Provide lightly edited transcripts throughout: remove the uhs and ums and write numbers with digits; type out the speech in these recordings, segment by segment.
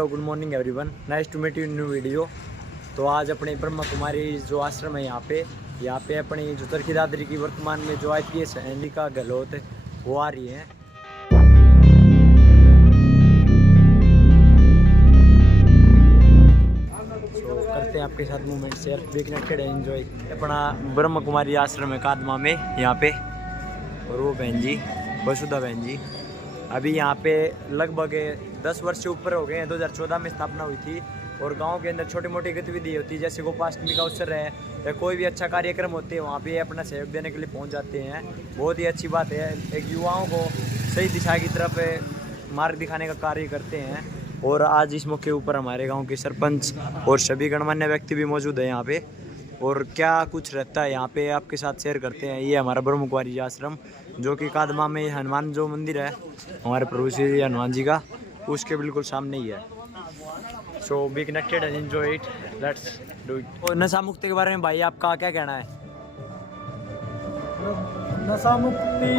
Hello good morning everyone, nice to meet you new video. तो आज अपने ब्रह्मा कुमारी जो आश्रम है यहाँ पे अपनी जो चरखी दादरी की वर्तमान में जो IPS है अनिका गहलोत वो आ रही है। तो करते हैं आपके साथ movement share, be connected enjoy. अपना ब्रह्मा कुमारी आश्रम है कादमा में यहाँ पे, और वो बहन जी वसुधा बहन जी अभी यहाँ पे लगभग 10 वर्ष से ऊपर हो गए हैं। 2014 में स्थापना हुई थी और गांव के अंदर छोटी मोटी गतिविधि होती है, जैसे गोपाष्टमी का अवसर है या कोई भी अच्छा कार्यक्रम होते हैं, वहाँ पे अपना सहयोग देने के लिए पहुँच जाते हैं। बहुत ही अच्छी बात है, एक युवाओं को सही दिशा की तरफ मार्ग दिखाने का कार्य करते हैं। और आज इस मौके ऊपर हमारे गाँव के सरपंच और सभी गणमान्य व्यक्ति भी मौजूद है यहाँ पे, और क्या कुछ रहता है यहाँ पे आपके साथ शेयर करते हैं। ये हमारा ब्रह्मा कुमारी आश्रम जो कि कादमा में हनुमान जो मंदिर है हमारे प्रभु श्री हनुमान जी का, उसके बिल्कुल सामने ही है। So be connected and enjoy it, let's do it. और नशा मुक्ति के बारे में भाई आपका क्या कहना है? नशा मुक्ति,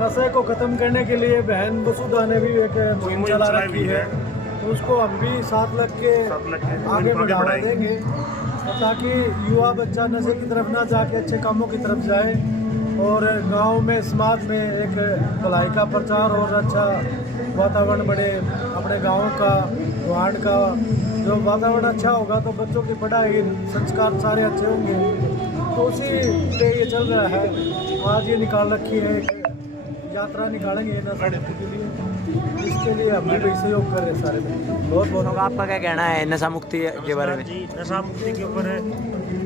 नशे को खत्म करने के लिए बहन वसुधा ने भी एक मुहिम चला रखी है, तो उसको हम भी साथ लग के आगे बढ़ावा देंगे ताकि युवा बच्चा नशे की तरफ ना जाके अच्छे कामों की तरफ जाए और गांव में समाज में एक भलाई का प्रचार और अच्छा वातावरण बढ़े। अपने गांव का वार्ड का जो वातावरण अच्छा होगा तो बच्चों की पढ़ाई संस्कार सारे अच्छे होंगे। तो उसी पे ये चल रहा है। आज ये निकाल रखी है, यात्रा निकालेंगे नशा मुक्ति के लिए, इसके लिए हम भी सहयोग कर रहे हैं सारे। बहुत बहुत आपका क्या कहना है नशा मुक्ति के बारे में? जी, नशा मुक्ति के ऊपर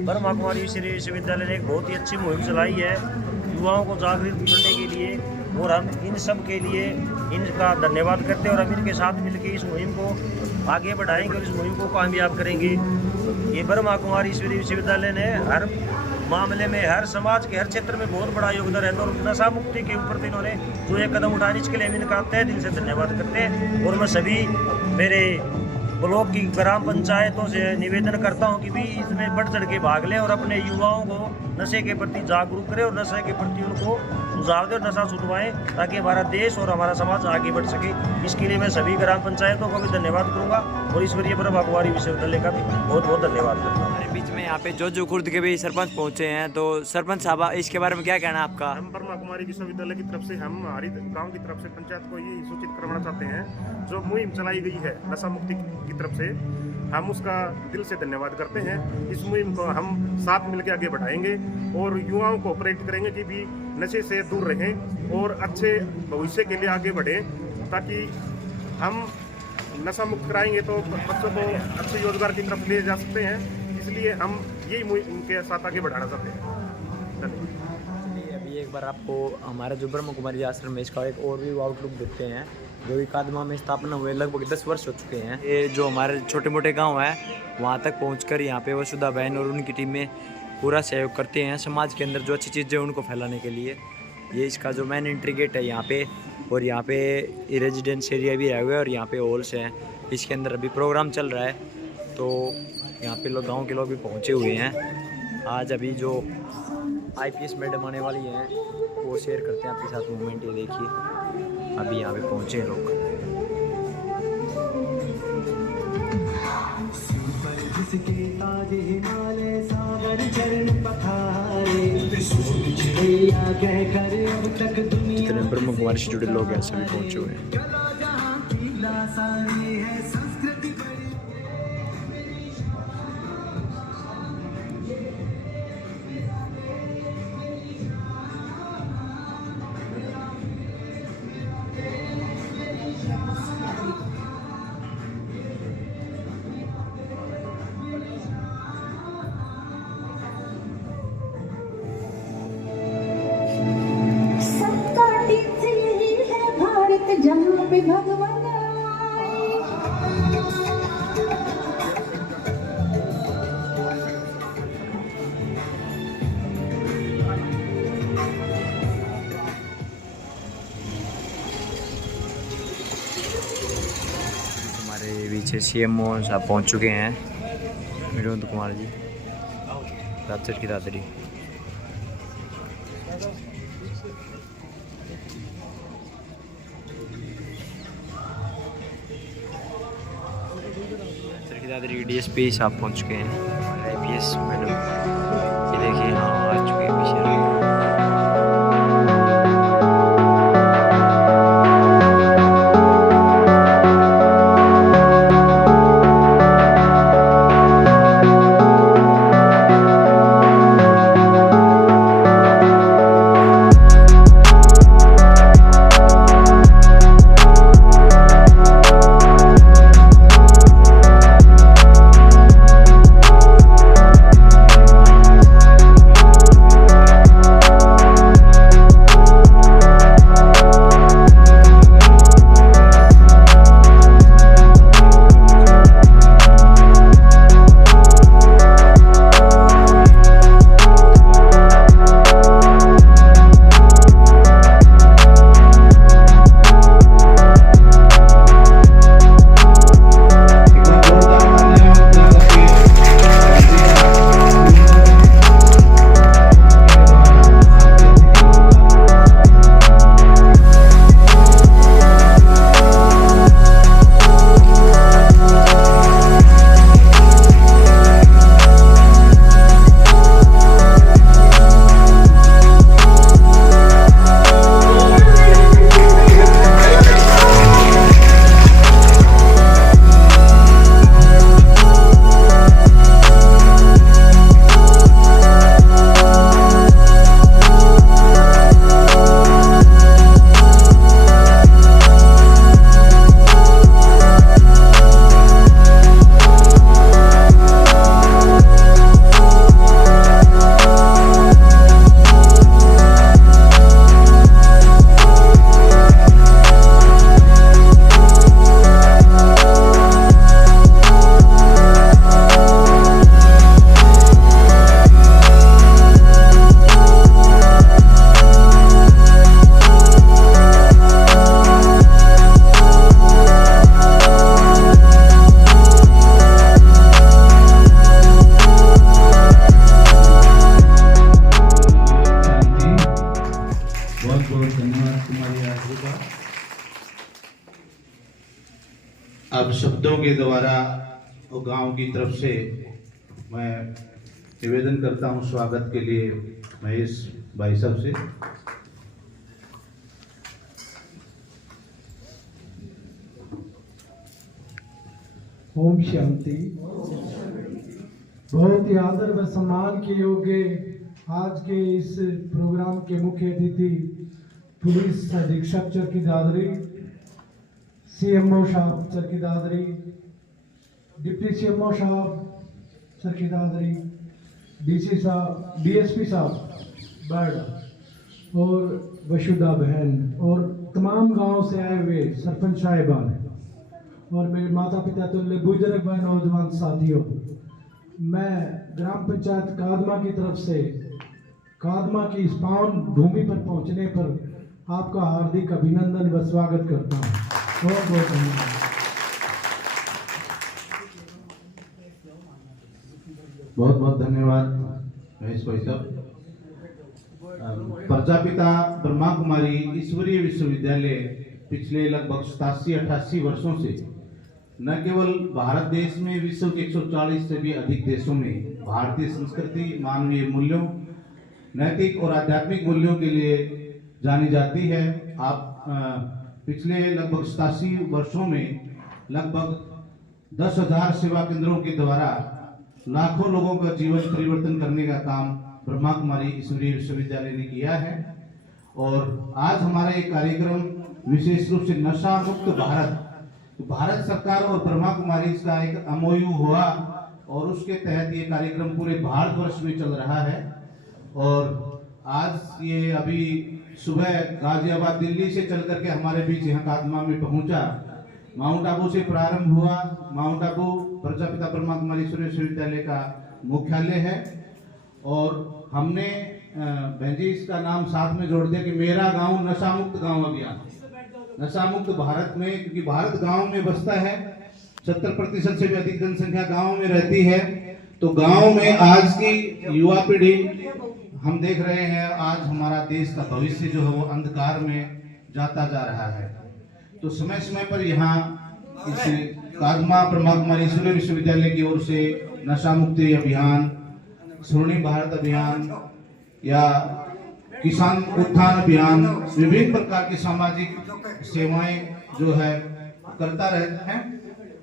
ब्रह्मा कुमारी श्री विश्वविद्यालय ने एक बहुत ही अच्छी मुहिम चलाई है युवाओं को जागृत करने के लिए, और हम इन सब के लिए इनका धन्यवाद करते हैं और हम इनके साथ मिलकर इस मुहिम को आगे बढ़ाएंगे और इस मुहिम को कामयाब करेंगे। ये ब्रह्मा कुमारी श्री विश्वविद्यालय ने हर मामले में, हर समाज के हर क्षेत्र में बहुत बड़ा योगदान है, और नशा मुक्ति के ऊपर इन्होंने जो एक कदम उठाने इसके लिए इनका तहे दिल से धन्यवाद करते हैं। और मैं सभी मेरे ब्लॉक की ग्राम पंचायतों से निवेदन करता हूं कि भी इसमें बढ़ चढ़ के भाग लें और अपने युवाओं को नशे के प्रति जागरूक करें और नशे के प्रति उनको सुझाव दें और नशा छुटवाएं ताकि हमारा देश और हमारा समाज आगे बढ़ सके। इसके लिए मैं सभी ग्राम पंचायतों को भी धन्यवाद करूंगा और ईश्वरीय ब्रह्मा कुमारी विश्वविद्यालय का भी बहुत बहुत धन्यवाद करता हूँ। हमारे बीच में यहाँ पे जो खुर्द के भी सरपंच पहुँचे हैं, तो सरपंच साहब इसके बारे में क्या कहना है आपका? हम ब्रह्मा कुमारी विश्वविद्यालय की तरफ से हम हमारी गांव की तरफ से पंचायत को ये सूचित करवाना चाहते हैं, जो मुहिम चलाई गई है नशा मुक्ति की तरफ से, हम उसका दिल से धन्यवाद करते हैं। इस मुहिम को हम साथ मिलकर आगे बढ़ाएंगे और युवाओं को प्रेरित करेंगे कि भी नशे से दूर रहें और अच्छे भविष्य के लिए आगे बढ़ें, ताकि हम नशा मुक्त कराएंगे तो बच्चों को अच्छे रोजगार की तरफ ले जा सकते हैं। इसलिए हम यही मुहिम उनके साथ आगे बढ़ाना चाहते हैं। धन्यवाद। अभी एक बार आपको हमारा जो ब्रह्मा कुमारी आश्रम है इसका एक और भी आउटलुक देखते हैं। जो कि कादमा में स्थापना हुए लगभग 10 वर्ष हो चुके हैं। ये जो हमारे छोटे मोटे गांव है वहाँ तक पहुँचकर यहाँ पे वसुधा बहन और उनकी टीम में पूरा सहयोग करते हैं समाज के अंदर जो अच्छी चीज़ें उनको फैलाने के लिए। ये इसका जो मेन एंट्री गेट है यहाँ पे, और यहाँ पे रेजिडेंस एरिया भी रहे हुए और यहाँ पे हॉल्स हैं। इसके अंदर अभी प्रोग्राम चल रहा है, तो यहाँ पे लोग गाँव के लोग भी पहुँचे हुए हैं। आज अभी जो IPS मैडम आने वाली हैं वो शेयर करते हैं आपके साथ मूवमेंट। ये देखिए अभी यहाँ पे पहुँचे लोग। जितने ब्रह्मा कुमारी से जुड़े लोग हैं सभी पहुँचे हुए हैं। जहाँ पे भगवान हमारे पीछे CMO साहब पहुँच चुके हैं, विनोद कुमार जी, राजचर की दादरी। दादरी DSP साहब पहुंच चुके हैं, IPS मैडम ये देखिए हाँ आ चुके हैं पीछे। अब शब्दों के द्वारा और गांव की तरफ से मैं निवेदन करता हूं स्वागत के लिए महेश भाई साहब से। ओम शांति। बहुत ही आदर व सम्मान के योग्य आज के इस प्रोग्राम के मुख्य अतिथि पुलिस अधीक्षक चरखी दादरी, CMO साहब चरखी दादरी, डिप्टी CMO साहब चरखी दादरी, DC साहब, DSP साहब बर्ड और वसुधा बहन और तमाम गांव से आए हुए सरपंच साहिबान और मेरे माता पिता तुल्य बुजुर्ग व नौजवान साथियों, मैं ग्राम पंचायत कादमा की तरफ से कादमा की इस पावन भूमि पर पहुंचने पर आपका हार्दिक अभिनंदन व स्वागत करता हूं। बहुत बहुत धन्यवाद। बहुत बहुत धन्यवाद महेश भाई साहब। प्रजापिता ब्रह्मा कुमारी ईश्वरीय विश्वविद्यालय पिछले लगभग 87-88 वर्षों से न केवल भारत देश में विश्व के 140 से भी अधिक देशों में भारतीय संस्कृति, मानवीय मूल्यों, नैतिक और आध्यात्मिक मूल्यों के लिए जानी जाती है। आप पिछले लगभग 87 वर्षों में लगभग 10,000 सेवा केंद्रों के द्वारा लाखों लोगों का जीवन परिवर्तन करने का काम ब्रह्मा कुमारी ईश्वरीय विश्वविद्यालय ने किया है। और आज हमारा ये कार्यक्रम विशेष रूप से नशा मुक्त भारत सरकार और ब्रह्मा कुमारी का एक MOU हुआ और उसके तहत ये कार्यक्रम पूरे भारतवर्ष में चल रहा है। और आज ये अभी सुबह गाजियाबाद दिल्ली से चल करके हमारे बीच यहाँ कादमा में पहुंचा। माउंट आबू से प्रारंभ हुआ। माउंट आबू प्रजापिता ब्रह्मा कुमारी ईश्वरीय विश्वविद्यालय का मुख्यालय है और हमने बहन जी इसका नाम साथ में जोड़ दिया कि मेरा गांव नशा मुक्त गांव अभियान। नशा मुक्त भारत में, क्योंकि भारत गांव में बसता है, 70% से भी अधिक जनसंख्या गांव में रहती है। तो गांव में आज की युवा पीढ़ी हम देख रहे हैं, आज हमारा देश का भविष्य जो है वो अंधकार में जाता जा रहा है। तो समय समय पर यहाँ इस कादमा ब्रह्मा कुमारी ईश्वरीय विश्वविद्यालय की ओर से नशा मुक्ति अभियान, स्वर्णिम भारत अभियान या किसान उत्थान अभियान, विभिन्न प्रकार की सामाजिक सेवाएं जो है करता रहते हैं।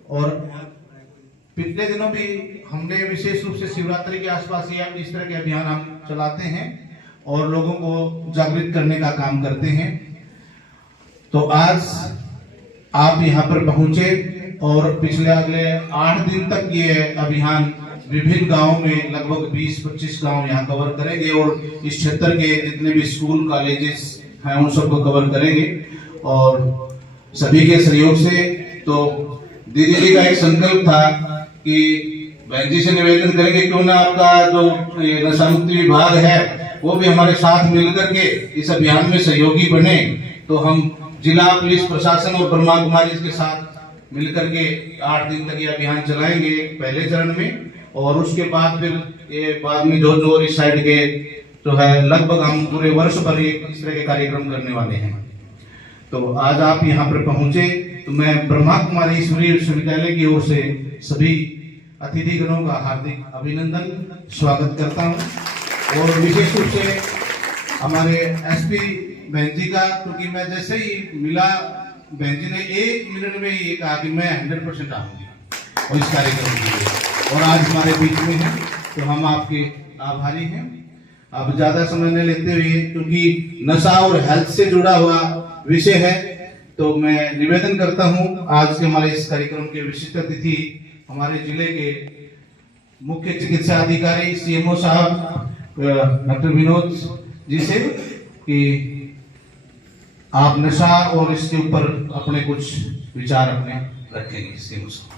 और पिछले दिनों भी हमने विशेष रूप से शिवरात्रि के आसपास या इस तरह के अभियान हम चलाते हैं और लोगों को जागृत करने का काम करते हैं। तो आज आप यहाँ पर पहुंचे और पिछले अगले 8 दिन तक ये अभियान विभिन्न गांवों में लगभग 20-25 गांव यहाँ कवर करेंगे और इस क्षेत्र के जितने भी स्कूल कॉलेजेस हैं उन सबको कवर करेंगे। और सभी के सहयोग से तो दीदी जी का एक संकल्प था कि बहन जी से निवेदन करेंगे क्यों ना आपका जो नशा मुक्ति विभाग है वो भी हमारे साथ मिलकर के इस अभियान में सहयोगी बने। तो हम जिला पुलिस प्रशासन और ब्रह्मा कुमारी के साथ मिलकर के 8 दिन तक ये अभियान चलाएंगे पहले चरण में, और उसके बाद फिर ये बाद में जो इस साइड के जो है लगभग हम पूरे वर्ष भर इस तरह के कार्यक्रम करने वाले हैं। तो आज आप यहाँ पर पहुंचे तो मैं ब्रह्मा कुमारी ईश्वरीय विश्वविद्यालय की ओर से सभी अतिथिगणों का हार्दिक अभिनंदन स्वागत करता हूँ। और विशेष रूप से हमारे एसपी बहन जी का, क्योंकि मैं जैसे ही मिला बहन जी ने 1 मिनट में ये कहा कि मैं 100% आऊंगी और इस कार्यक्रम के लिए, और आज हमारे बीच में है तो हम आपके आभारी हैं। अब ज्यादा समय न लेते हुए, क्योंकि नशा और हेल्थ से जुड़ा हुआ विषय है, तो मैं निवेदन करता हूं आज के हमारे इस कार्यक्रम के विशिष्ट अतिथि हमारे जिले के मुख्य चिकित्सा अधिकारी सीएमओ साहब डॉक्टर विनोद जी से कि आप नशा और इसके ऊपर अपने कुछ विचार अपने रखेंगे। सीएमओ साहब।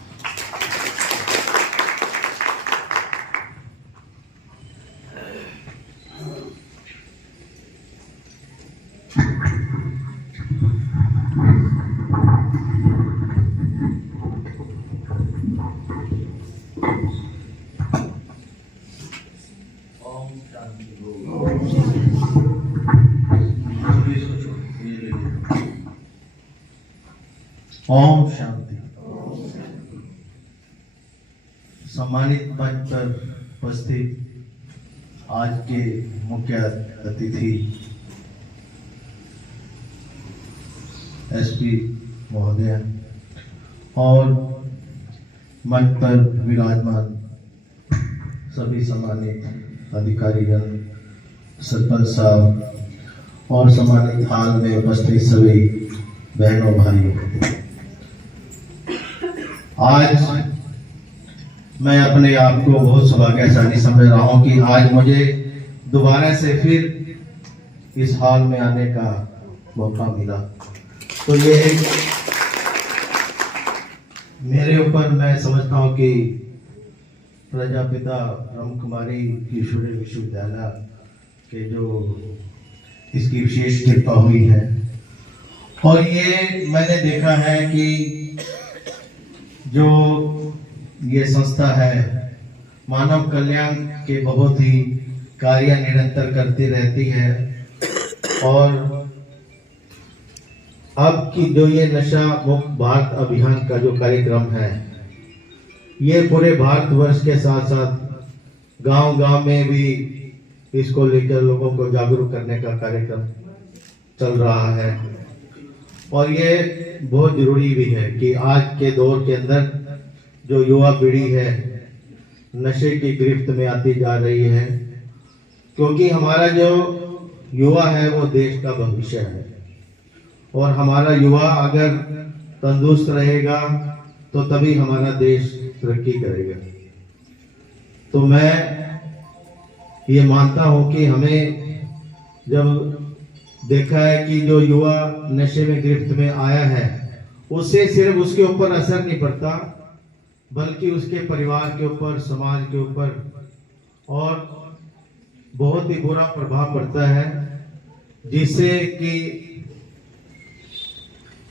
ओम शांति। सम्मानित मंच पर उपस्थित आज के मुख्य अतिथि एसपी महोदय और मंच पर विराजमान सभी सम्मानित अधिकारीगण, सरपंच साहब और सम्मानित हाल में उपस्थित सभी बहनों भाइयों, आज मैं अपने आप को बहुत सौभाग्यशाली समझ रहा हूँ कि आज मुझे दोबारा से फिर इस हाल में आने का मौका मिला। तो ये एक मेरे ऊपर, मैं समझता हूँ कि प्रजापिता ब्रह्म कुमारी ईश्वरीय विश्वविद्यालय के जो इसकी विशेष कृपा हुई है। और ये मैंने देखा है कि जो ये संस्था है मानव कल्याण के बहुत ही कार्य निरंतर करती रहती है। और अब की जो ये नशा मुक्त भारत अभियान का जो कार्यक्रम है, ये पूरे भारतवर्ष के साथ साथ गांव-गांव में भी इसको लेकर लोगों को जागरूक करने का कार्यक्रम चल रहा है। और ये बहुत जरूरी भी है कि आज के दौर के अंदर जो युवा पीढ़ी है नशे की गिरफ्त में आती जा रही है, क्योंकि हमारा जो युवा है वो देश का भविष्य है। और हमारा युवा अगर तंदुरुस्त रहेगा तो तभी हमारा देश तरक्की करेगा। तो मैं ये मानता हूँ कि हमें जब देखा है कि जो युवा नशे में गिरफ्त में आया है, उससे सिर्फ उसके ऊपर असर नहीं पड़ता बल्कि उसके परिवार के ऊपर, समाज के ऊपर और बहुत ही बुरा प्रभाव पड़ता है, जिससे कि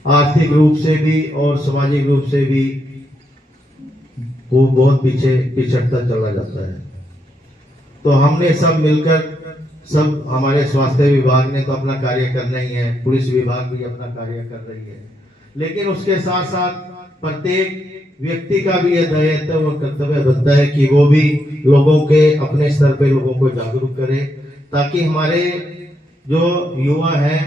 आर्थिक रूप से भी और सामाजिक रूप से भी वो बहुत पीछे पिछड़ता चला जाता है। तो हमने सब मिलकर, सब हमारे स्वास्थ्य विभाग ने तो अपना कार्य करना ही है, पुलिस विभाग भी अपना कार्य कर रही है, लेकिन उसके साथ साथ प्रत्येक व्यक्ति का भी यह दायित्व और कर्तव्य बनता है कि वो भी लोगों के अपने स्तर पे लोगों को जागरूक करे, ताकि हमारे जो युवा है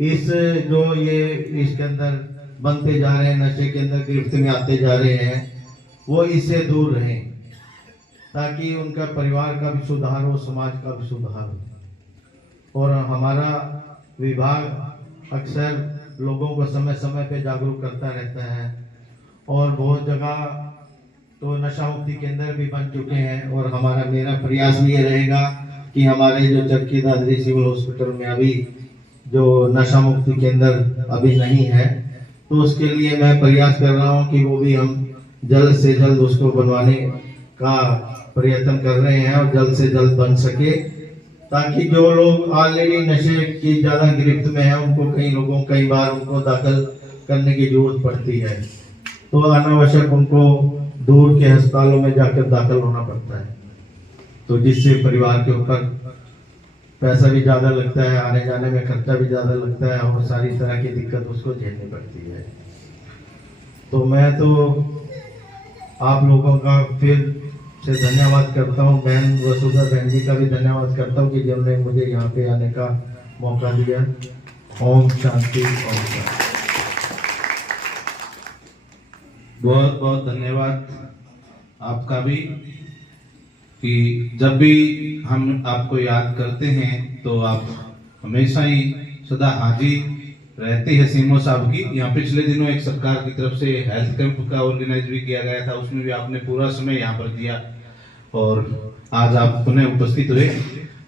इसके अंदर बनते जा रहे हैं, नशे के अंदर गिरफ्त में आते जा रहे हैं, वो इससे दूर रहें, ताकि उनका परिवार का भी सुधार हो, समाज का भी सुधार हो। और हमारा विभाग अक्सर लोगों को समय समय पे जागरूक करता रहता है और बहुत जगह तो नशा मुक्ति केंद्र भी बन चुके हैं। और मेरा प्रयास भी ये रहेगा कि हमारे जो चरखी दादरी सिविल हॉस्पिटल में अभी जो नशा मुक्ति केंद्र अभी नहीं है, तो उसके लिए मैं प्रयास कर रहा हूँ कि वो भी हम जल्द से जल्द उसको बनवाने का प्रयत्न कर रहे हैं और जल्द से जल्द बन सके, ताकि जो लोग ऑलरेडी नशे की ज्यादा गिरफ्त में है उनको कई बार उनको दाखिल करने की जरूरत पड़ती है, तो अनावश्यक उनको दूर के अस्पतालों में जाकर दाखिल होना पड़ता है, तो जिससे परिवार के ऊपर पैसा भी ज्यादा लगता है, आने जाने में खर्चा भी ज्यादा लगता है और सारी तरह की दिक्कत उसको झेलनी पड़ती है। तो मैं तो आप लोगों का फिर से धन्यवाद करता हूँ, बहन वसुधा बहन जी का भी धन्यवाद करता हूँ कि जिन्होंने मुझे यहाँ पे आने का मौका दिया। ओम शांति, ओम शांति। बहुत बहुत धन्यवाद आपका भी कि जब भी हम आपको याद करते हैं तो आप हमेशा ही सदा हाजिर रहते हैं। सीमो साहब की यहाँ पिछले दिनों एक सरकार की तरफ से हेल्थ कैंप का ऑर्गेनाइज भी किया गया था, उसमें भी आपने पूरा समय यहाँ पर दिया और आज आप पुनः उपस्थित हुए।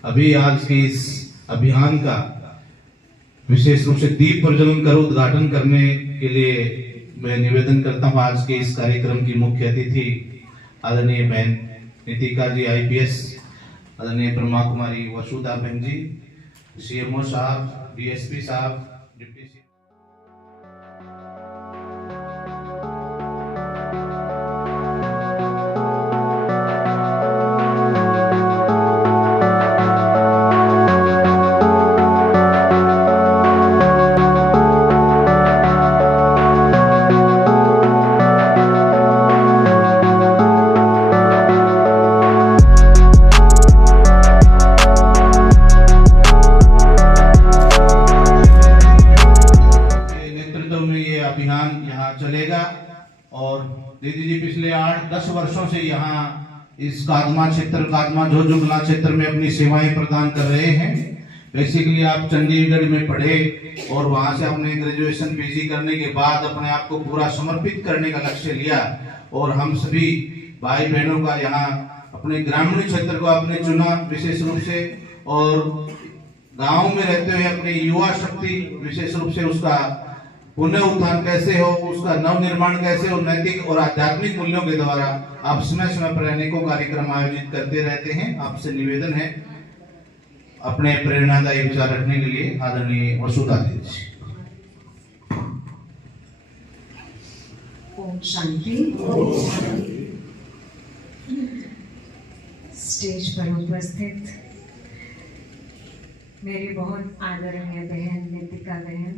अभी आज के इस अभियान का विशेष रूप से दीप प्रज्वलन कर उद्घाटन करने के लिए मैं निवेदन करता हूँ। आज के इस कार्यक्रम की मुख्य अतिथि आदरणीय बहन नितिका जी IPS, आदरणीय ब्रह्मा कुमारी वसुधा बहन जी, CMO साहब, DSP साहब, डिप्टी और दीदी जी पिछले 8-10 वर्षों से यहाँ इस कादमा क्षेत्र, कादमा झोझुगला क्षेत्र में अपनी सेवाएं प्रदान कर रहे हैं। बेसिकली आप चंडीगढ़ में पढ़े और वहां से अपने ग्रेजुएशन PG करने के बाद अपने आप को पूरा समर्पित करने का लक्ष्य लिया और हम सभी भाई बहनों का यहाँ अपने ग्रामीण क्षेत्र को आपने चुना विशेष रूप से, और गाँव में रहते हुए अपनी युवा शक्ति विशेष रूप से उसका पुनः उत्थान कैसे हो, उसका नव निर्माण कैसे हो, नैतिक और आध्यात्मिक मूल्यों के द्वारा आप समय समय पर अनेकों कार्यक्रम आयोजित करते रहते हैं। आपसे निवेदन है अपने प्रेरणादायी विचार रखने के लिए आदरणीय वसुधा जी। ओम शांति। स्टेज पर उपस्थित मेरी बहुत आदरणीय बहन नितिका बहन,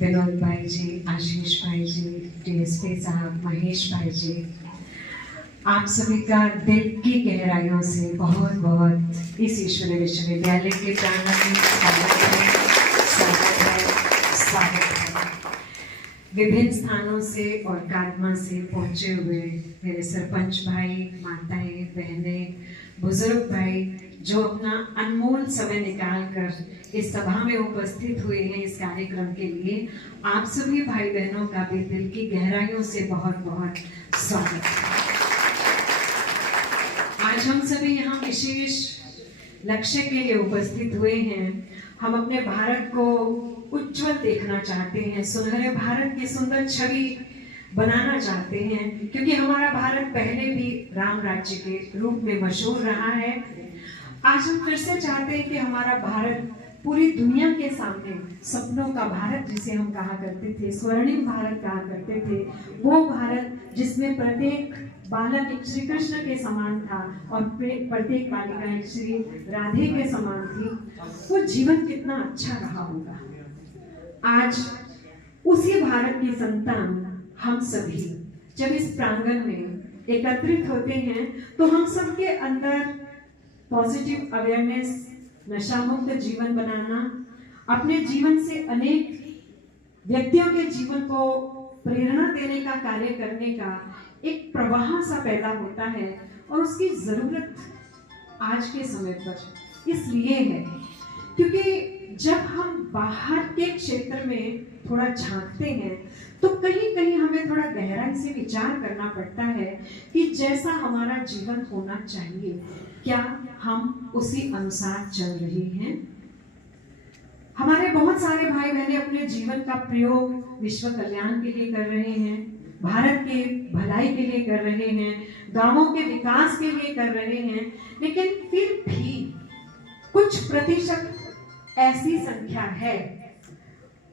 विनोद भाई जी, आशीष भाई जी, DSP साहब, महेश भाई जी, आप सभी का दिल की गहराइयों से बहुत बहुत इस ईश्वरीय विश्वविद्यालय के प्रांगण में स्वागत है। विभिन्न स्थानों से और कादमा से पहुंचे हुए मेरे सरपंच भाई, माताएं, बहनें, बुजुर्ग भाई जो अपना अनमोल समय निकालकर इस सभा में उपस्थित हुए हैं इस कार्यक्रम के लिए, आप सभी भाई बहनों का भी दिल की गहराइयों से बहुत बहुत स्वागत है। आज हम सभी यहाँ विशेष लक्ष्य के लिए उपस्थित हुए हैं। हम अपने भारत को उज्जवल देखना चाहते हैं, सुनहरे भारत की सुंदर छवि बनाना चाहते हैं, क्योंकि हमारा भारत पहले भी राम राज्य के रूप में मशहूर रहा है। आज हम फिर से चाहते हैं कि हमारा भारत पूरी दुनिया के सामने सपनों का भारत, जिसे हम कहा करते थे, स्वर्णिम भारत कहा करते थे, वो भारत जिसमें प्रत्येक बालक एक श्री कृष्ण के समान था और प्रत्येक बालिका एक श्री राधे के समान थी, वो जीवन कितना अच्छा रहा होगा। आज उसी भारत की संतान हम सभी जब इस प्रांगण में एकत्रित होते हैं तो हम सबके अंदर पॉजिटिव अवेयरनेस, नशा मुक्त जीवन बनाना, अपने जीवन से अनेक व्यक्तियों के जीवन को प्रेरणा देने का कार्य करने का एक प्रवाह सा पैदा होता है। और उसकी जरूरत आज के समय पर इसलिए है क्योंकि जब हम बाहर के क्षेत्र में थोड़ा झांकते हैं तो कहीं कहीं हमें थोड़ा गहराई से विचार करना पड़ता है कि जैसा हमारा जीवन होना चाहिए क्या हम उसी अनुसार चल रहे हैं। हमारे बहुत सारे भाई बहनें अपने जीवन का प्रयोग विश्व कल्याण के लिए कर रहे हैं, भारत के भलाई के लिए कर रहे हैं, गांवों के विकास के लिए कर रहे हैं, लेकिन फिर भी कुछ प्रतिशत ऐसी संख्या है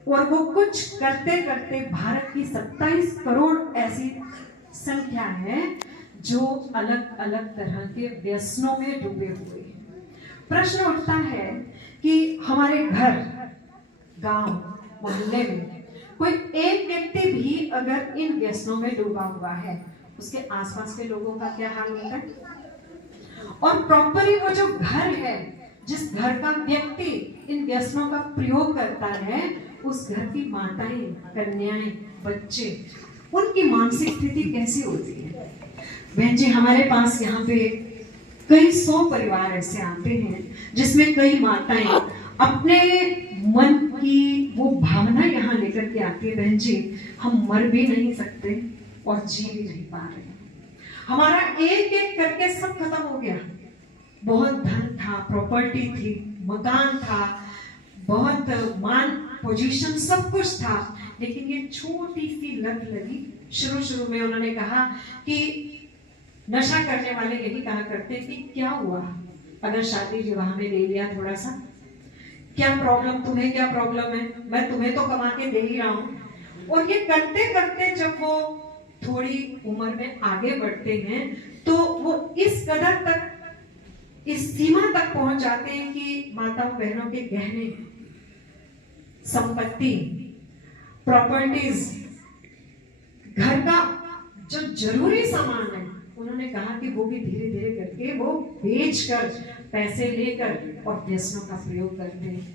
और वो कुछ करते करते भारत की 27 करोड़ ऐसी संख्या है जो अलग अलग तरह के व्यसनों में डूबे हुए हैं। प्रश्न उठता है कि हमारे घर, गांव, मोहल्ले में कोई एक व्यक्ति भी अगर इन व्यसनों में डूबा हुआ है, उसके आसपास के लोगों का क्या हाल होता है? और प्रॉपरली वो जो घर है, जिस घर का व्यक्ति इन व्यसनों का प्रयोग करता है, उस घर की माताएं, कन्याएं, बच्चे, उनकी मानसिक स्थिति कैसी होती है? बहन जी, हमारे पास यहाँ पे कई 100 परिवार ऐसे आते हैं जिसमें कई माताएं अपने मन की वो भावना यहाँ लेकर के आती है, बहन जी हम मर भी नहीं सकते और जी भी नहीं पा रहे, हमारा एक एक करके सब खत्म हो गया। बहुत धन था, प्रॉपर्टी थी, मकान था, बहुत मान, पोजीशन, सब कुछ था, लेकिन ये छोटी सी लत लगी। शुरू में उन्होंने कहा कि नशा करने वाले यही कहा करते कि क्या हुआ अगर शादी विवाह में ले लिया थोड़ा सा, क्या प्रॉब्लम, तुम्हें क्या प्रॉब्लम है, मैं तुम्हें तो कमा के दे ही रहा हूं। और ये करते करते जब वो थोड़ी उम्र में आगे बढ़ते हैं तो वो इस कदर तक, इस सीमा तक पहुंच जाते हैं कि माताओं बहनों के गहने, संपत्ति, प्रॉपर्टीज, घर का जो जरूरी सामान है, उन्होंने कहा कि वो भी धीरे धीरे करके वो बेचकर, पैसे लेकर और व्यसनों का प्रयोग करते हैं।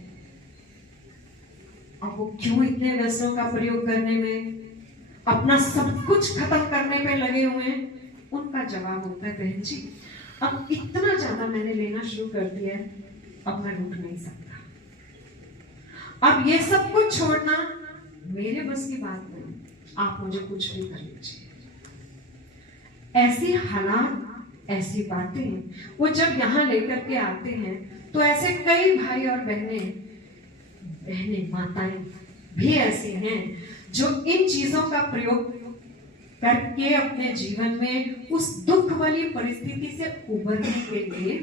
अब वो क्यों इतने व्यसनों का प्रयोग करने में, अपना सब कुछ खत्म करने पे लगे हुए हैं? उनका जवाब होता है, बहन जी अब इतना ज्यादा मैंने लेना शुरू कर दिया है, अब मैं रुक नहीं सकता, अब ये सब कुछ छोड़ना मेरे बस की बात नहीं, आप मुझे कुछ भी कर लीजिए। ऐसी हालात, ऐसी बातें वो जब यहाँ लेकर के आते हैं तो ऐसे कई भाई और बहनें, माताएं भी ऐसी हैं जो इन चीजों का प्रयोग करके अपने जीवन में उस दुख वाली परिस्थिति से उबरने के लिए,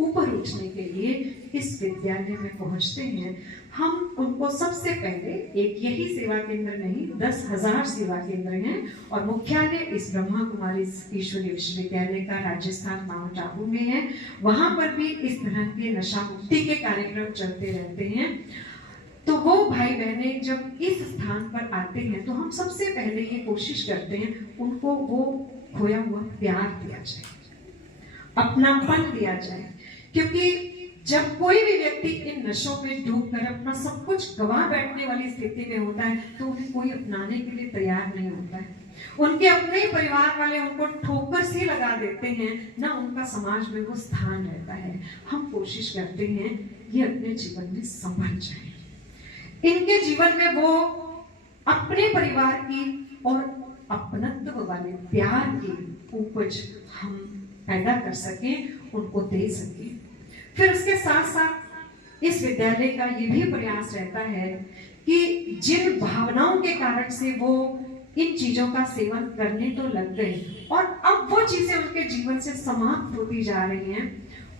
ऊपर उठने के लिए इस विद्यालय में पहुंचते हैं। हम उनको सबसे पहले, एक यही सेवा केंद्र नहीं, 10,000 सेवा केंद्र हैं और मुख्यालय इस ब्रह्मा कुमारी ईश्वरीय विश्वविद्यालय का राजस्थान माउंट आबू में है। वहां पर भी इस तरह के नशा मुक्ति के कार्यक्रम चलते रहते हैं। तो वो भाई बहनें जब इस स्थान पर आते हैं तो हम सबसे पहले ये कोशिश करते हैं उनको वो खोया हुआ प्यार दिया जाए, अपनापन दिया जाए, क्योंकि जब कोई भी व्यक्ति इन नशों में डूबकर अपना सब कुछ गंवा बैठने वाली स्थिति में होता है तो उन्हें कोई अपनाने के लिए तैयार नहीं होता है। उनके अपने ही परिवार वाले उनको ठोकर से लगा देते हैं, ना उनका समाज में वो स्थान रहता है। हम कोशिश करते हैं ये अपने जीवन में संभल जाए, इनके जीवन में वो अपने परिवार की और अपनत्व वाले प्यार की उपज हम पैदा कर सकें, उनको दे सकें। फिर उसके साथ साथ इस विद्यालय का ये भी प्रयास रहता है कि जिन भावनाओं के कारण से वो इन चीजों का सेवन करने तो लग गए और अब वो चीजें उनके जीवन से समाप्त होती जा रही हैं,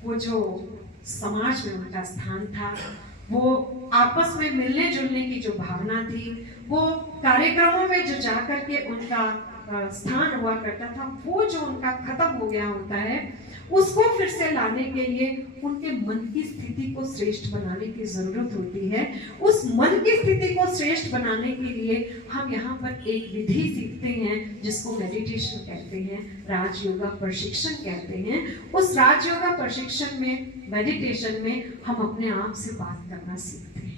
वो जो समाज में उनका स्थान था, वो आपस में मिलने जुलने की जो भावना थी, वो कार्यक्रमों में जो जाकर के उनका स्थान हुआ करता था, वो जो उनका खत्म हो गया होता है, उसको फिर से लाने के लिए उनके मन की स्थिति को श्रेष्ठ बनाने की जरूरत होती है। उस मन की स्थिति को श्रेष्ठ बनाने के लिए हम यहाँ पर एक विधि सीखते हैं जिसको मेडिटेशन कहते हैं, राजयोगा प्रशिक्षण कहते हैं। उस राजयोगा प्रशिक्षण में, मेडिटेशन में हम अपने आप से बात करना सीखते हैं।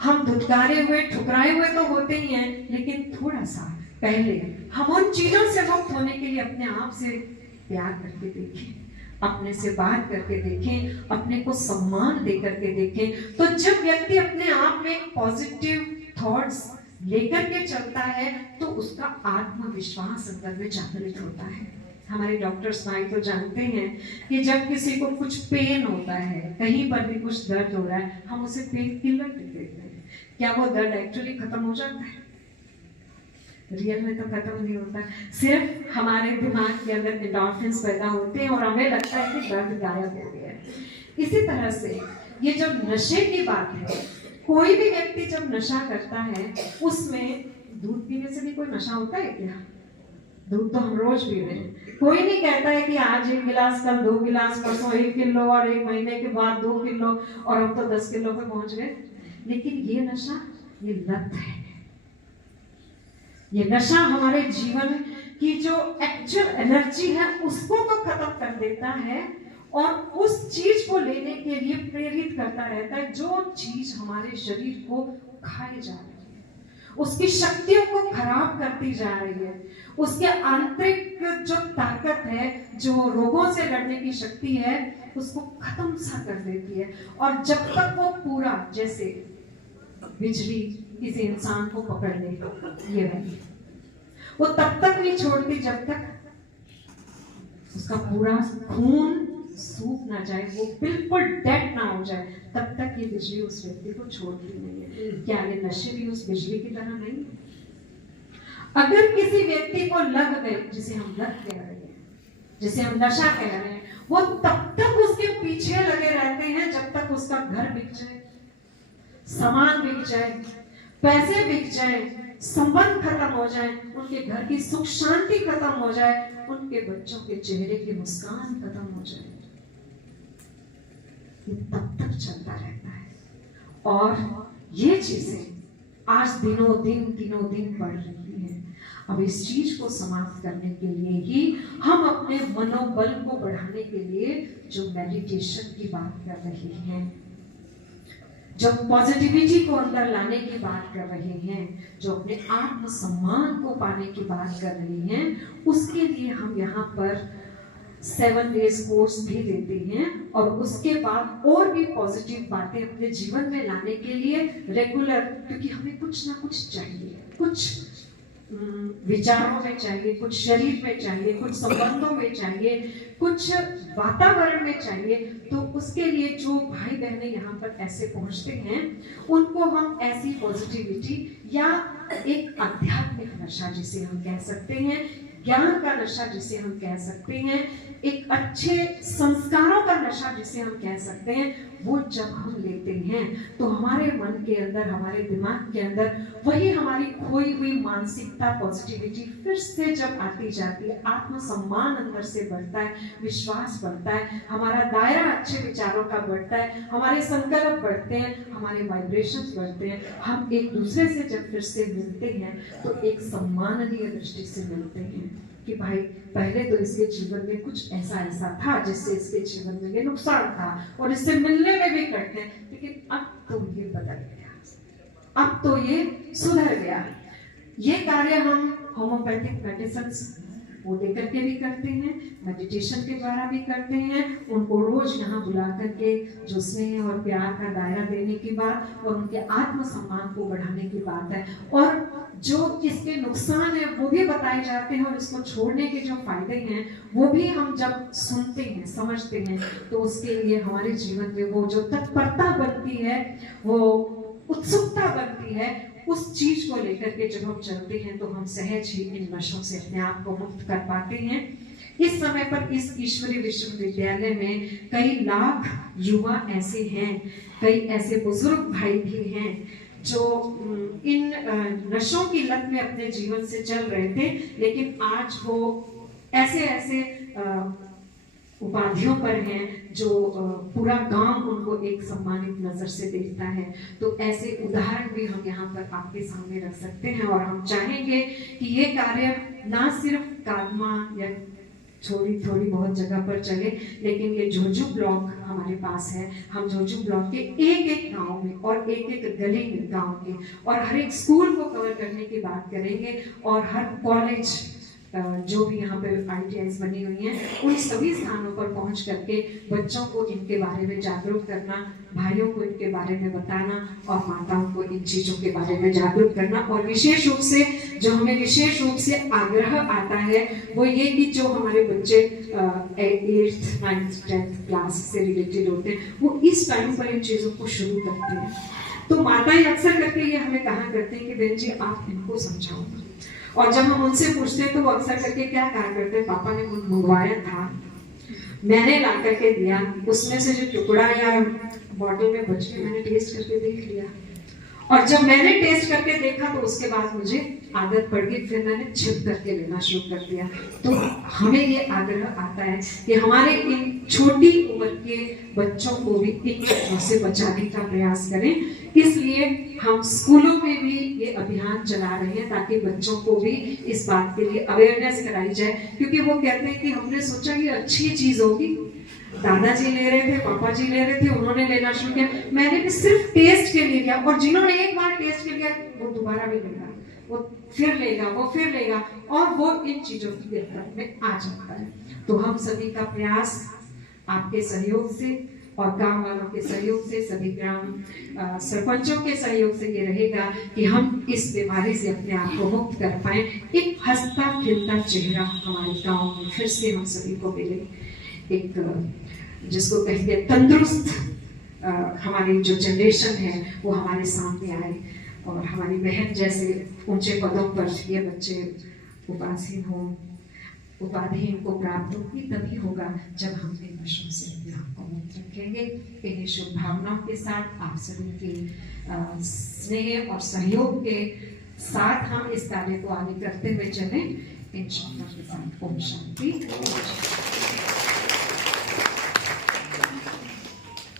हम धुतकारे हुए, ठुकराए हुए तो होते ही हैं, लेकिन थोड़ा सा पहले हम उन चीजों से मुक्त होने के लिए अपने आप से प्यार करके देखें, अपने से बात करके देखें, अपने को सम्मान दे करके देखें। तो जब व्यक्ति अपने आप में पॉजिटिव थॉट्स लेकर के चलता है तो उसका आत्मविश्वास अंदर में जागृत होता है। हमारे डॉक्टर्स भाई तो जानते हैं कि जब किसी को कुछ पेन होता है, कहीं पर भी कुछ दर्द हो रहा है, हम उसे पेन किलर दे देते हैं। क्या वो दर्द एक्चुअली खत्म हो जाता है? रियल में तो खत्म नहीं होता, सिर्फ हमारे दिमाग के अंदर एंडोर्फिन्स पैदा होते हैं और हमें लगता है कि दर्द गायब हो गया है। इसी तरह से ये जब नशे की बात है, कोई भी व्यक्ति जब नशा करता है, उसमें दूध पीने से भी कोई नशा होता है क्या? दूध तो हम रोज पी रहे हैं। कोई नहीं कहता है कि आज 1 गिलास, कल 2 गिलास, परसों 1 किलो और 1 महीने के बाद 2 किलो और हम तो 10 किलो पे पहुंच गए। लेकिन ये नशा, ये लत है। ये नशा हमारे जीवन की जो एक्चुअल एनर्जी है उसको तो खत्म कर देता है और उस चीज को लेने के लिए प्रेरित करता रहता है जो चीज हमारे शरीर को खाए जा रही है, उसकी शक्तियों को खराब करती जा रही है, उसके आंतरिक जो ताकत है, जो रोगों से लड़ने की शक्ति है, उसको खत्म सा कर देती है। और जब तक वो पूरा, जैसे बिजली किसी इंसान को पकड़ ले, ये वही वो तब तक नहीं छोड़ती जब तक उसका पूरा खून सूख ना जाए, वो बिल्कुल डेड ना हो जाए, तब तक ये बिजली उस व्यक्ति को छोड़ती नहीं है। क्या ये नशे भी उस बिजली की तरह नहीं? अगर किसी व्यक्ति को लग गए, जिसे हम लत कह रहे हैं, जिसे हम नशा कह रहे हैं, वो तब तक उसके पीछे लगे रहते हैं जब तक उसका घर बिक जाए, सामान बिक जाए, पैसे बिक जाए, संबंध खत्म हो जाए, उनके घर की सुख शांति खत्म हो जाए, उनके बच्चों के चेहरे की मुस्कान खत्म हो जाए। ये तब तक चलता रहता है और ये चीजें आज दिनों दिन बढ़ रही है। अब इस चीज को समाप्त करने के लिए ही हम अपने मनोबल को बढ़ाने के लिए जो मेडिटेशन की बात कर रहे हैं, जो पॉजिटिविटी को अंदर लाने की बात कर रहे हैं, जो अपने आत्मसम्मान को पाने की बात कर रहे हैं, उसके लिए हम यहाँ पर 7 डेज कोर्स भी देते हैं। और उसके बाद और भी पॉजिटिव बातें अपने जीवन में लाने के लिए रेगुलर, क्योंकि हमें कुछ ना कुछ चाहिए, कुछ विचारों में चाहिए, कुछ शरीर में चाहिए, कुछ संबंधों में चाहिए, कुछ वातावरण में चाहिए। तो उसके लिए जो भाई बहनें यहाँ पर ऐसे पहुँचते हैं, उनको हम ऐसी पॉजिटिविटी या एक आध्यात्मिक नशा जिसे हम कह सकते हैं, ज्ञान का नशा जिसे हम कह सकते हैं, एक अच्छे संस्कारों का नशा जिसे हम कह सकते हैं, वो जब हम लेते हैं तो हमारे मन के अंदर, हमारे दिमाग के अंदर वही हमारी खोई हुई मानसिकता, पॉजिटिविटी फिर से जब आती जाती है, आत्मसम्मान अंदर से बढ़ता है, विश्वास बढ़ता है, हमारा दायरा अच्छे विचारों का बढ़ता है, हमारे संकल्प बढ़ते हैं, हमारे वाइब्रेशंस बढ़ते हैं। हम एक दूसरे से जब फिर से मिलते हैं तो एक सम्माननीय दृष्टि से मिलते हैं कि भाई पहले तो इसके जीवन में कुछ ऐसा था जिससे इसके जीवन में ये नुकसान था और इससे मिलने में भी कठिन है, लेकिन अब तो ये बदल गया, अब तो ये सुधर गया। ये कार्य हम होम्योपैथिक मेडिसिन वो दे करके भी करते हैं, मेडिटेशन के द्वारा भी करते हैं। उनको रोज यहाँ बुला करके जो स्नेह और प्यार का दायरा देने की बात और उनके आत्मसम्मान को बढ़ाने की बात है, और जो इसके नुकसान है वो भी बताए जाते हैं, और इसको छोड़ने के जो फायदे हैं वो भी हम जब सुनते हैं, समझते हैं, तो उसके लिए हमारे जीवन में वो जो तत्परता बनती है, वो उत्सुकता बनती है, उस चीज को लेकर के जब हम चलते हैं तो हम सहज ही इन नशों से अपने आप को मुक्त कर पाते हैं। इस समय पर इस ईश्वरीय विश्वविद्यालय में कई लाख युवा ऐसे हैं, कई ऐसे बुजुर्ग भाई भी हैं जो इन नशों की लत में अपने जीवन से चल रहे थे, लेकिन आज वो ऐसे ऐसे उपाधियों पर हैं जो पूरा गांव उनको एक सम्मानित नजर से देखता है। तो ऐसे उदाहरण भी हम यहाँ पर आपके सामने रख सकते हैं और हम चाहेंगे कि ये कार्य ना सिर्फ कादमा या थोड़ी बहुत जगह पर चले, लेकिन ये झोझू ब्लॉक हमारे पास है। हम झोझू ब्लॉक के एक एक गांव में और एक एक गली में गांव के और हर एक स्कूल को कवर करने की बात करेंगे और हर कॉलेज जो भी यहाँ पे ITIs बनी हुई हैं उन सभी स्थानों पर पहुंच करके बच्चों को इनके बारे में जागरूक करना, भाइयों को इनके बारे में बताना और माताओं को इन चीजों के बारे में जागरूक करना। और विशेष रूप से जो हमें विशेष रूप से आग्रह आता है वो ये कि जो हमारे बच्चे 8th 9th 10th क्लास से रिलेटेड होते हैं वो इस टाइम पर इन चीजों को शुरू करते हैं। तो माताएं अक्सर करके ये हमें कहा करते हैं कि बहन जी आप इनको समझाओ, और जब हम उनसे पूछते हैं तो वो अक्सर करके क्या कहा करते हैं, पापा ने मंगवाया था, मैंने ला करके दिया, उसमें से जो टुकड़ा या बॉटल में बच के मैंने टेस्ट करके देख लिया, और जब मैंने टेस्ट करके देखा तो उसके बाद मुझे आदत पड़ गई, फिर मैंने छिप करके लेना शुरू कर दिया। तो हमें ये आग्रह आता है कि हमारे इन छोटी उम्र के बच्चों को भी इन चीजों से बचाने का प्रयास करें। इसलिए हम स्कूलों में भी ये अभियान चला रहे हैं ताकि बच्चों को भी इस बात के लिए अवेयरनेस कराई जाए, क्योंकि वो कहते हैं कि हमने सोचा ये अच्छी चीज होगी, दादाजी ले रहे थे, पापा जी ले रहे थे, उन्होंने लेना शुरू किया, मैंने भी सिर्फ टेस्ट के लिए लिया, और जिन्होंने एक बार टेस्ट के लिया वो दोबारा भी लेगा, वो फिर लेगा और वो इन चीजों की गिरफ्त में आ जाता है। तो हम सभी का प्रयास आपके सहयोग से और गांव वालों के सहयोग से, सभी ग्राम सरपंचों के सहयोग से ये रहेगा कि हम इस बीमारी से अपने आप को मुक्त कर पाए, एक हंसता खिलता चेहरा हमारे गांव में फिर से हम सभी को मिले, एक जिसको कहते हैं तंदुरुस्त हमारी जो जनरेशन है वो हमारे सामने आए, और हमारी बहन जैसे ऊंचे पदों पर ये बच्चे उपासीन हो, उपाधि इनको प्राप्त होगी, तभी होगा जब हम इन नशों से अपने आप को मुक्त रखेंगे। इन्हीं शुभ भावनाओं के साथ आप सभी के स्नेह और सहयोग के साथ हम इस कार्य को आगे करते हुए चलें इंशाअल्लाह के साथ। ओम शांति।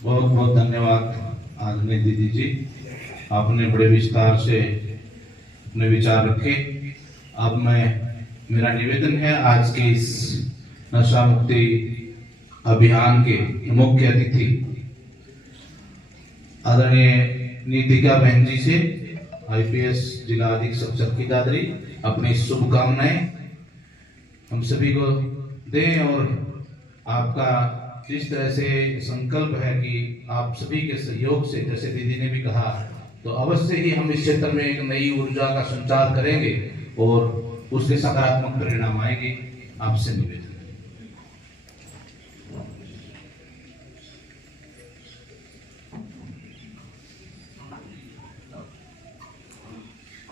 बहुत बहुत धन्यवाद आदरणीय दीदी जी, आपने बड़े विस्तार से अपने विचार रखे। अब मेरा निवेदन है आज के इस नशा मुक्ति अभियान के मुख्य अतिथि आदरणीय नीतिका बहन जी से, IPS जिला अधीक्षक चरखी दादरी, अपनी शुभकामनाएं हम सभी को दें, और आपका जिस तरह से संकल्प है कि आप सभी के सहयोग से, जैसे दीदी ने भी कहा, तो अवश्य ही हम इस क्षेत्र में एक नई ऊर्जा का संचार करेंगे और उसके सकारात्मक परिणाम आएंगे। आपसे निवेदन।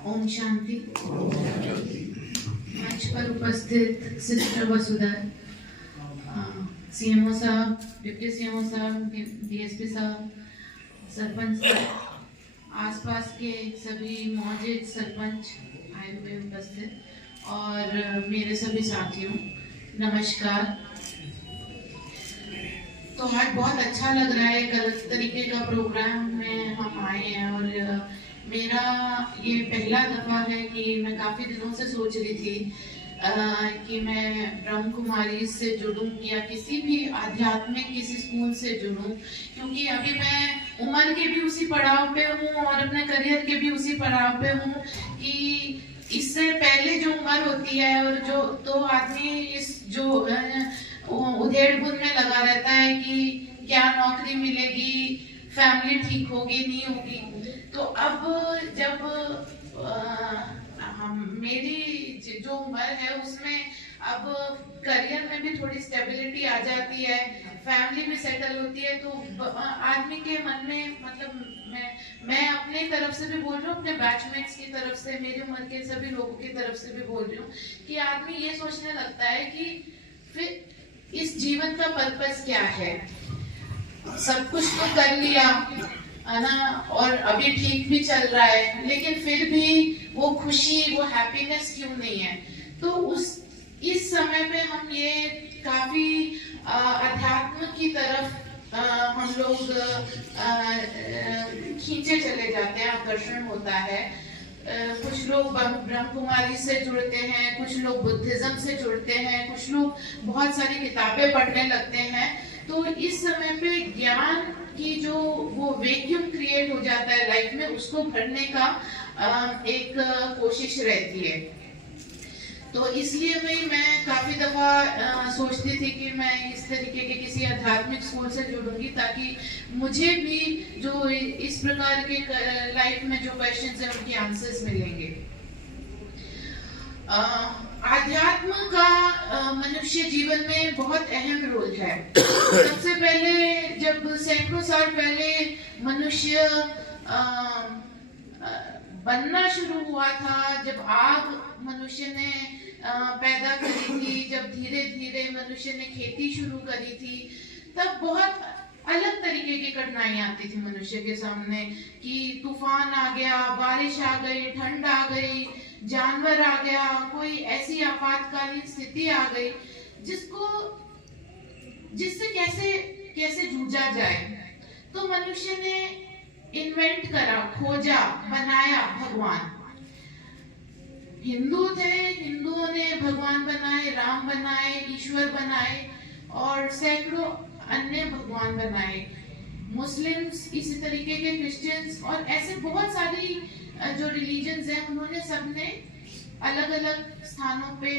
ओम शांति। मंच पर उपस्थित सिस्टर वसुधा, CMO साहब, डिप्टी CMO साहब, DSP साहब, सरपंच साहब, आसपास के सभी मौजूद सरपंच आए हुए उपस्थित, और मेरे सभी साथियों, नमस्कार। तो आज बहुत अच्छा लग रहा है, एक अलग तरीके का प्रोग्राम में हम आए हैं, और मेरा ये पहला दफ़ा है कि मैं काफ़ी दिनों से सोच रही थी कि मैं ब्रह्म कुमारी से जुड़ूं या किसी भी आध्यात्मिक किसी स्कूल से जुड़ूं, क्योंकि अभी मैं उम्र के भी उसी पड़ाव पे हूँ और अपने करियर के भी उसी पड़ाव पे हूँ कि इससे पहले जो उम्र होती है, और जो तो आदमी इस जो उधेड़ बुन में लगा रहता है कि क्या नौकरी मिलेगी, फैमिली ठीक होगी नहीं होगी। तो अब जब मेरी जो उम्र है उसमें अब करियर में भी थोड़ी स्टेबिलिटी आ जाती है, फैमिली भी सेटल होती है, तो आदमी के मन में, मतलब मैं अपने तरफ से भी बोल रही हूँ, अपने बैचमेट्स की तरफ से, मेरी उम्र के सभी लोगों की तरफ से भी बोल रही हूँ कि आदमी ये सोचने लगता है कि फिर इस जीवन का पर्पस क्या है। सब कुछ तो कर लिया, है ना, और अभी ठीक भी चल रहा है, लेकिन फिर भी वो खुशी, वो हैप्पीनेस क्यों नहीं है। तो इस समय पे हम ये काफी अध्यात्म की तरफ हम लोग खींचे चले जाते हैं, आकर्षण होता है। कुछ लोग ब्रह्म कुमारी से जुड़ते हैं, कुछ लोग बुद्धिज्म से जुड़ते हैं, कुछ लोग बहुत सारी किताबें पढ़ने लगते हैं। तो इस समय पे ज्ञान की जो वो वैक्यूम क्रिएट हो जाता है लाइफ में, उसको भरने का एक कोशिश रहती है। तो इसलिए मैं काफी दफा सोचती थी कि मैं इस तरीके के किसी आध्यात्मिक स्कूल से जुड़ूंगी, ताकि मुझे भी जो इस प्रकार के लाइफ में जो क्वेश्चंस हैं उनके आंसर्स मिलेंगे। आध्यात्म का मनुष्य जीवन में बहुत अहम रोल है। सबसे पहले जब सैकड़ों साल पहले मनुष्य बनना शुरू हुआ था, जब आग मनुष्य ने पैदा करी थी, जब धीरे धीरे मनुष्य ने खेती शुरू करी थी, तब बहुत अलग तरीके की कठिनाइयां आती थी मनुष्य के सामने, कि तूफान आ गया, बारिश आ गई, ठंड आ गई, जानवर आ गया, कोई ऐसी आपातकालीन स्थिति आ गई जिससे कैसे जूझा जाए। तो मनुष्य ने इन्वेंट करा, खोजा, बनाया भगवान। हिंदू थे, हिंदुओं ने भगवान बनाए, राम बनाए, ईश्वर बनाए और सैकड़ों अन्य भगवान बनाए। मुस्लिम्स इसी तरीके के, क्रिश्चियंस और ऐसे बहुत सारी जो रिलीजन्स हैं, उन्होंने सबने अलग अलग स्थानों पे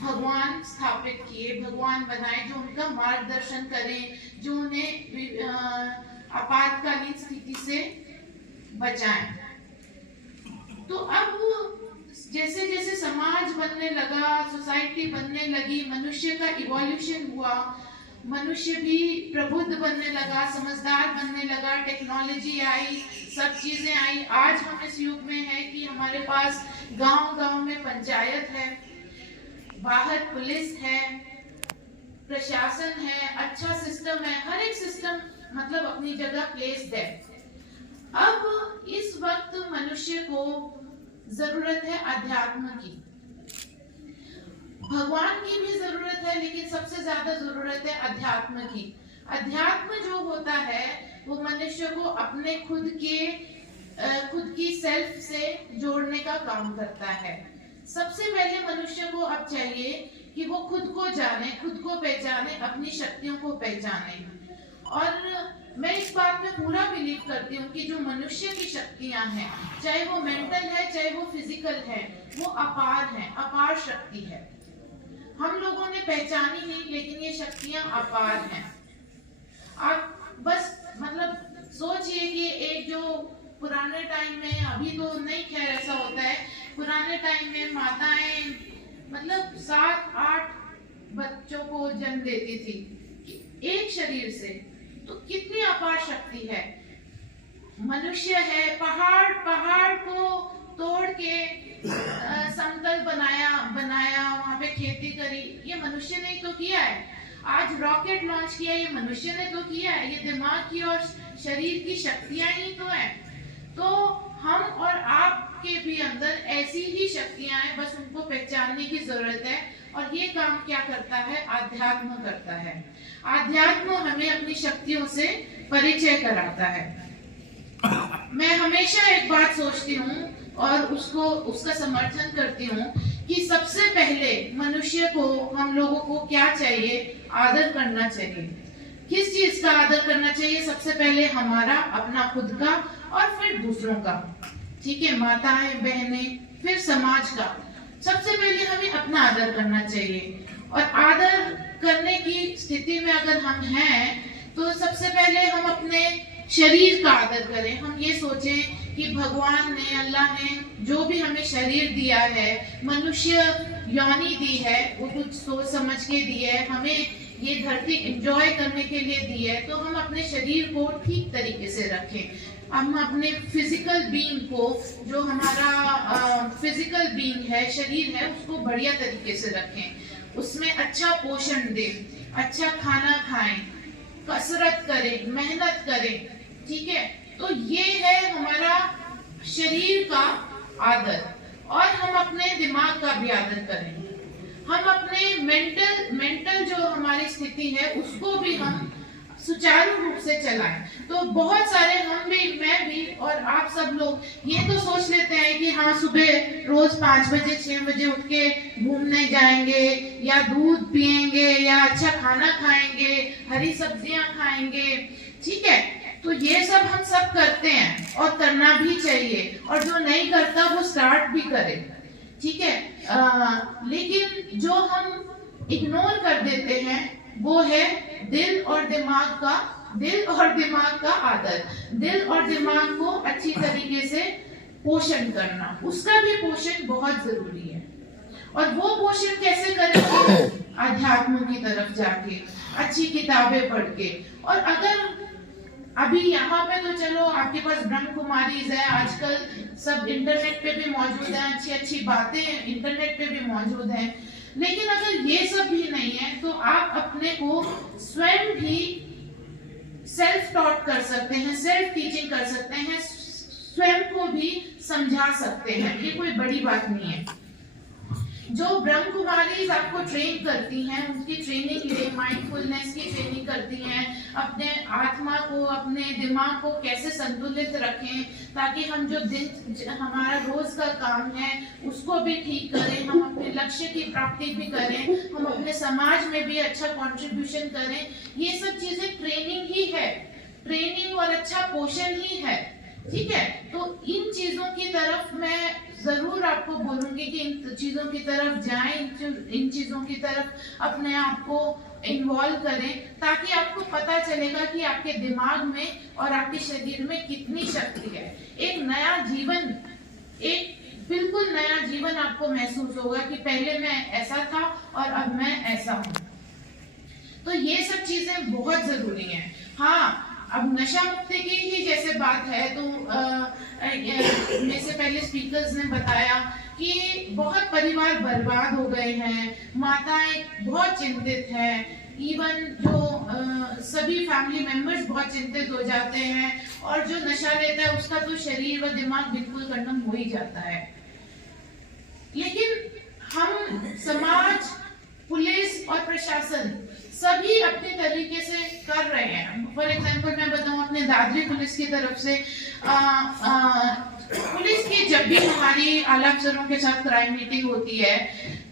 भगवान स्थापित किए, भगवान बनाए जो उनका मार्गदर्शन करें, जो उन्हें आपातकालीन स्थिति से बचाएं। तो अब जैसे जैसे समाज बनने लगा, सोसाइटी बनने लगी, मनुष्य का इवोल्यूशन हुआ, मनुष्य भी प्रबुद्ध बनने लगा, समझदार बनने लगा, टेक्नोलॉजी आई, सब चीजें आई। आज हम इस युग में है कि हमारे पास गांव-गांव में पंचायत है, बाहर पुलिस है, प्रशासन है, अच्छा सिस्टम है, हर एक सिस्टम मतलब अपनी जगह प्लेस्ड है। अब इस वक्त मनुष्य को जरूरत है अध्यात्म की, भगवान की भी जरूरत है, लेकिन सबसे ज्यादा जरूरत है अध्यात्म की। अध्यात्म जो होता है वो मनुष्य को अपने खुद की सेल्फ से जोड़ने का काम करता है। सबसे पहले मनुष्य को अब चाहिए कि वो खुद को जाने, खुद को पहचाने, अपनी शक्तियों को पहचाने। और मैं इस बात में पूरा बिलीव करती हूँ कि जो मनुष्य की शक्तियां हैं, चाहे वो मेंटल है, चाहे वो फिजिकल है, वो अपार है, अपार शक्ति है। हम लोगों ने पहचानी नहीं, लेकिन ये शक्तियां अपार हैं। आप बस मतलब सोचिए कि एक जो पुराने टाइम में, अभी तो नहीं खैर ऐसा होता है, पुराने टाइम में माताएं मतलब 7-8 बच्चों को जन्म देती थी एक शरीर से, तो कितनी अपार शक्ति है। मनुष्य है, पहाड़ को तोड़ के समतल बनाया, वहां पे खेती करी, ये मनुष्य ने तो किया है। आज रॉकेट लॉन्च किया, ये मनुष्य ने तो किया है। ये दिमाग की और शरीर की शक्तियां ही तो है। तो हम और आपके भी अंदर ऐसी ही शक्तियां हैं, बस उनको पहचानने की जरूरत है। और ये काम क्या करता है? आध्यात्म करता है। आध्यात्म हमें अपनी शक्तियों से परिचय कराता है। मैं हमेशा एक बात सोचती हूँ और उसका समर्थन करती हूँ कि सबसे पहले मनुष्य को, हम लोगों को क्या चाहिए? आदर करना चाहिए। किस चीज का आदर करना चाहिए? सबसे पहले हमारा, अपना खुद का, और फिर दूसरों का। ठीक है, माताएं, बहनें, फिर समाज का। सबसे पहले हमें अपना आदर करना चाहिए। और आदर करने की स्थिति में अगर हम हैं, तो सबसे पहले हम अपने शरीर का आदर करें। हम ये सोचें कि भगवान ने, अल्लाह ने जो भी हमें शरीर दिया है, मनुष्य योनि दी है, वो कुछ सोच समझ के दी है, हमें ये धरती एंजॉय करने के लिए दी है। तो हम अपने शरीर को ठीक तरीके से रखें। हम अपने फिजिकल बीइंग को, जो हमारा फिजिकल बीइंग है, शरीर है, उसको बढ़िया तरीके से रखें। उसमें अच्छा पोषण दें, अच्छा खाना खाएं, कसरत करें, मेहनत करें। ठीक है, तो ये है हमारा शरीर का आदर, और हम अपने दिमाग का भी आदर करें। हम अपने मेंटल जो हमारी स्थिति है उसको भी हम सुचारू रूप से चलाएं। तो बहुत सारे हम भी, मैं भी और आप सब लोग ये तो सोच लेते हैं कि हाँ सुबह रोज 5 बजे 6 बजे उठ के घूमने जाएंगे या दूध पिएंगे या अच्छा खाना खाएंगे, हरी सब्जियां खाएंगे, ठीक है। तो ये सब हम सब करते हैं और करना भी चाहिए, और जो नहीं करता वो स्टार्ट भी करे, ठीक है। लेकिन जो हम इग्नोर कर देते हैं वो है दिल और दिमाग का आदर, दिल और दिमाग को अच्छी तरीके से पोषण करना, उसका भी पोषण बहुत जरूरी है। और वो पोषण कैसे करेंगे? अध्यात्म की तरफ जाके, अच्छी किताबें पढ़ के। और अगर अभी यहाँ पे तो चलो आपके पास ब्रह्म कुमारीज है, आजकल सब इंटरनेट पे भी मौजूद है, अच्छी अच्छी बातें इंटरनेट पे भी मौजूद है। लेकिन अगर ये सब भी नहीं है तो आप अपने को स्वयं भी सेल्फ टॉट कर सकते हैं, सेल्फ टीचिंग कर सकते हैं, स्वयं को भी समझा सकते हैं। ये कोई बड़ी बात नहीं है। जो ब्रह्म कुमारीज आपको ट्रेन करती हैं, उनकी ट्रेनिंग ये माइंडफुलनेस की ट्रेनिंग करती हैं, अपने आत्मा को, अपने दिमाग को कैसे संतुलित रखें ताकि हम जो दिन हमारा रोज का काम है उसको भी ठीक करें, हम अपने लक्ष्य की प्राप्ति भी करें, हम अपने समाज में भी अच्छा कंट्रीब्यूशन करें। ये सब चीजें ट्रेनिंग ही है, ट्रेनिंग और अच्छा पोषण ही है, ठीक है। तो इन चीजों की तरफ मैं जरूर आपको बोलूंगी कि इन चीजों की तरफ जाएं, इन चीजों की तरफ अपने आप को इन्वॉल्व करें, ताकि आपको पता चलेगा कि आपके दिमाग में और आपके शरीर में कितनी शक्ति है। एक नया जीवन, एक बिल्कुल नया जीवन आपको महसूस होगा कि पहले मैं ऐसा था और अब मैं ऐसा हूँ। तो ये सब चीजें बहुत जरूरी हैं। हाँ, अब नशा मुक्ति की ही जैसे बात है तो मेरे से पहले स्पीकर्स ने बताया कि बहुत परिवार बर्बाद हो गए हैं, माताएं बहुत चिंतित हैं, इवन जो सभी फैमिली मेंबर्स बहुत चिंतित हो जाते हैं, और जो नशा लेता है उसका तो शरीर व दिमाग बिल्कुल खत्म हो ही जाता है। लेकिन हम समाज, पुलिस और प्रशासन सभी अपने तरीके से कर रहे हैं। फॉर एग्जाम्पल मैं बताऊं अपने दादरी पुलिस की तरफ से, पुलिस की जब भी हमारी आला अफसरों के साथ क्राइम मीटिंग होती है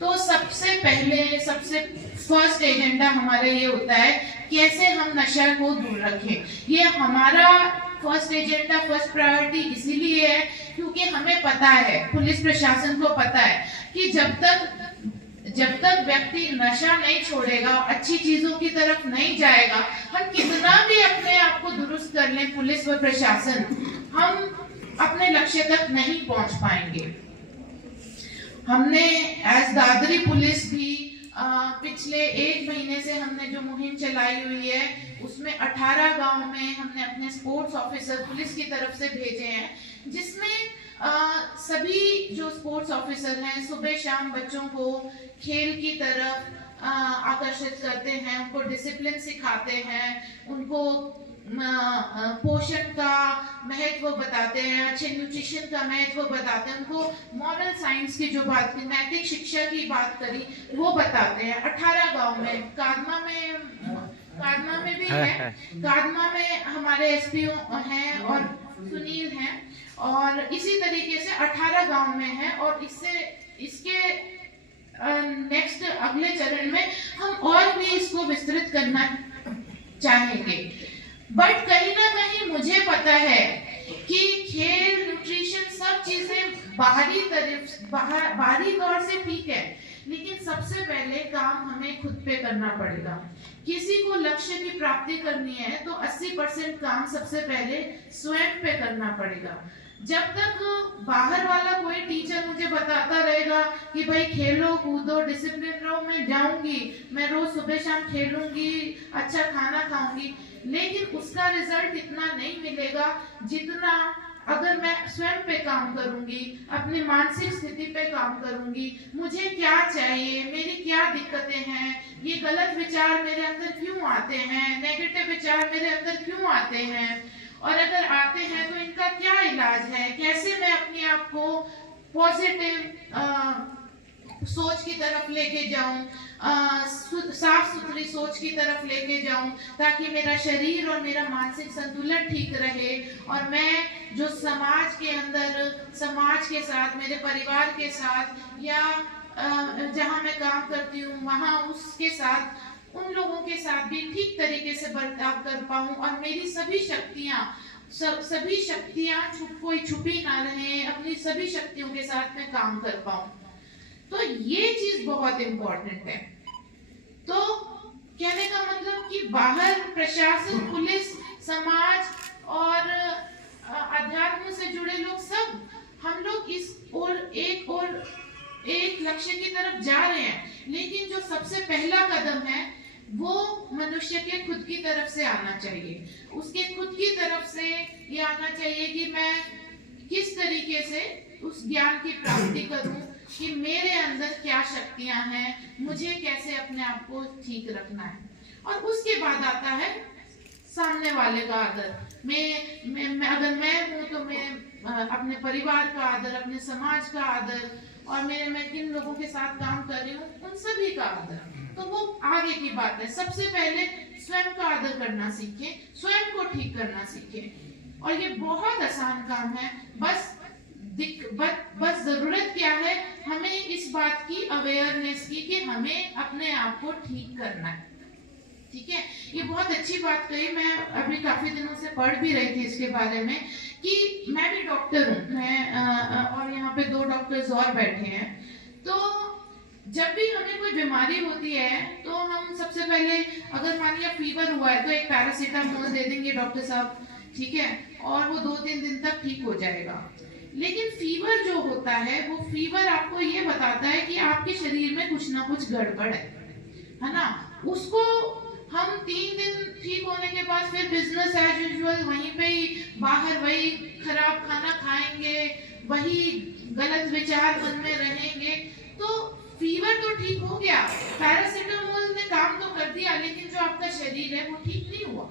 तो सबसे पहले, सबसे फर्स्ट एजेंडा हमारा ये होता है कैसे हम नशा को दूर रखें। ये हमारा फर्स्ट एजेंडा, फर्स्ट प्रायोरिटी इसीलिए है क्योंकि हमें पता है, पुलिस प्रशासन को पता है कि जब तक व्यक्ति नशा नहीं छोड़ेगा, अच्छी चीजों की तरफ नहीं जाएगा, हम कितना भी अपने आप को दुरुस्त कर लें, पुलिस व प्रशासन, हम अपने लक्ष्य तक नहीं पहुंच पाएंगे। हमने एज दादरी पुलिस भी पिछले 1 महीने से हमने जो मुहिम चलाई हुई है उसमें 18 गांव में हमने अपने स्पोर्ट्स ऑफिसर पुलिस की तरफ से भेजे हैं, जिसमें सभी जो स्पोर्ट्स ऑफिसर हैं सुबह शाम बच्चों को खेल की तरफ आकर्षित करते हैं, उनको डिसिप्लिन सिखाते हैं, उनको पोषण का महत्व बताते हैं, अच्छे न्यूट्रिशन का महत्व बताते हैं, उनको मॉरल साइंस की जो बात की, नैतिक शिक्षा की बात करी वो बताते हैं। 18 गांव में, कादमा में भी है, कादमा में हमारे एसपीओ हैं और सुनील हैं, और इसी तरीके से 18 गांव में है, और इसके नेक्स्ट अगले चरण में हम और भी इसको विस्तृत करना चाहेंगे। बट कहीं ना कहीं मुझे पता है कि खेल, न्यूट्रिशन, सब चीजें बाहरी तौर से ठीक है, लेकिन सबसे पहले काम हमें खुद पे करना पड़ेगा। किसी को लक्ष्य की प्राप्ति करनी है तो 80% काम सबसे पहले स्वयं पे करना पड़ेगा। जब तक बाहर वाला कोई टीचर मुझे बताता रहेगा कि भाई खेलो कूदो डिसिप्लिन रहो, मैं जाऊंगी, मैं रोज सुबह शाम खेलूंगी, अच्छा खाना खाऊंगी, लेकिन उसका रिजल्ट इतना नहीं मिलेगा जितना अगर मैं स्वयं पे काम करूंगी, अपनी मानसिक स्थिति पे काम करूंगी, मुझे क्या चाहिए, मेरी क्या दिक्कतें हैं, ये गलत विचार मेरे अंदर क्यों आते हैं, नेगेटिव विचार मेरे अंदर क्यों आते हैं, और अगर आते हैं तो इनका क्या इलाज है, कैसे मैं अपने आप को पॉजिटिव सोच की तरफ लेके जाऊं, साफ सुथरी सोच की तरफ लेके जाऊं, ताकि मेरा शरीर और मेरा मानसिक संतुलन ठीक रहे और मैं जो समाज के अंदर, समाज के साथ, मेरे परिवार के साथ या जहां मैं काम करती हूँ वहां उसके साथ, उन लोगों के साथ भी ठीक तरीके से बर्ताव कर पाऊं और मेरी सभी शक्तियां कोई छुपी ना रहे, अपनी सभी शक्तियों के साथ मैं काम कर पाऊं। तो ये चीज बहुत इंपॉर्टेंट है। तो कहने का मतलब कि बाहर प्रशासन, पुलिस, समाज और अध्यात्म से जुड़े लोग, सब हम लोग इस और एक लक्ष्य की तरफ जा रहे हैं, लेकिन जो सबसे पहला कदम है वो मनुष्य के खुद की तरफ से आना चाहिए। उसके खुद की तरफ से ये आना चाहिए कि मैं किस तरीके से उस ज्ञान की प्राप्ति करूं, कि मेरे अंदर क्या शक्तियां हैं, मुझे कैसे अपने आप को ठीक रखना है। और उसके बाद आता है सामने वाले का आदर। मैं अगर मैं हूं तो मैं अपने परिवार का आदर, अपने समाज का आदर, और मैं किन लोगों के साथ काम कर रही हूँ उन सभी का आदर। तो वो आगे की बात है। सबसे पहले स्वयं का आदर करना सीखें, स्वयं को ठीक करना सीखें। और ये बहुत आसान काम है। बस जरूरत क्या है, हमें इस बात की अवेयरनेस की कि हमें अपने आप को ठीक करना है। ठीक है, ये बहुत अच्छी बात कही। मैं अभी काफी दिनों से पढ़ भी रही थी इसके बारे में कि मैं भी डॉक्टर हूँ, मैं और यहाँ पे 2 डॉक्टर्स और बैठे हैं। तो जब भी हमें कोई बीमारी होती है तो हम सबसे पहले, अगर मान लिया फीवर हुआ है तो एक पैरासीटामोल दे देंगे डॉक्टर साहब, ठीक है, और वो 2-3 दिन तक ठीक हो जाएगा। लेकिन फीवर जो होता है, वो फीवर आपको ये बताता है कि आपके शरीर में कुछ ना कुछ गड़बड़ है ना। उसको हम 3 दिन ठीक होने के बाद फिर बिजनेस एज यूजुअल, वहीं पे ही बाहर वही खराब खाना खाएंगे, वही गलत विचार मन में रहेंगे। तो फीवर तो ठीक हो गया, पैरासीटामोल ने काम तो कर दिया, लेकिन जो आपका शरीर है वो ठीक नहीं हुआ।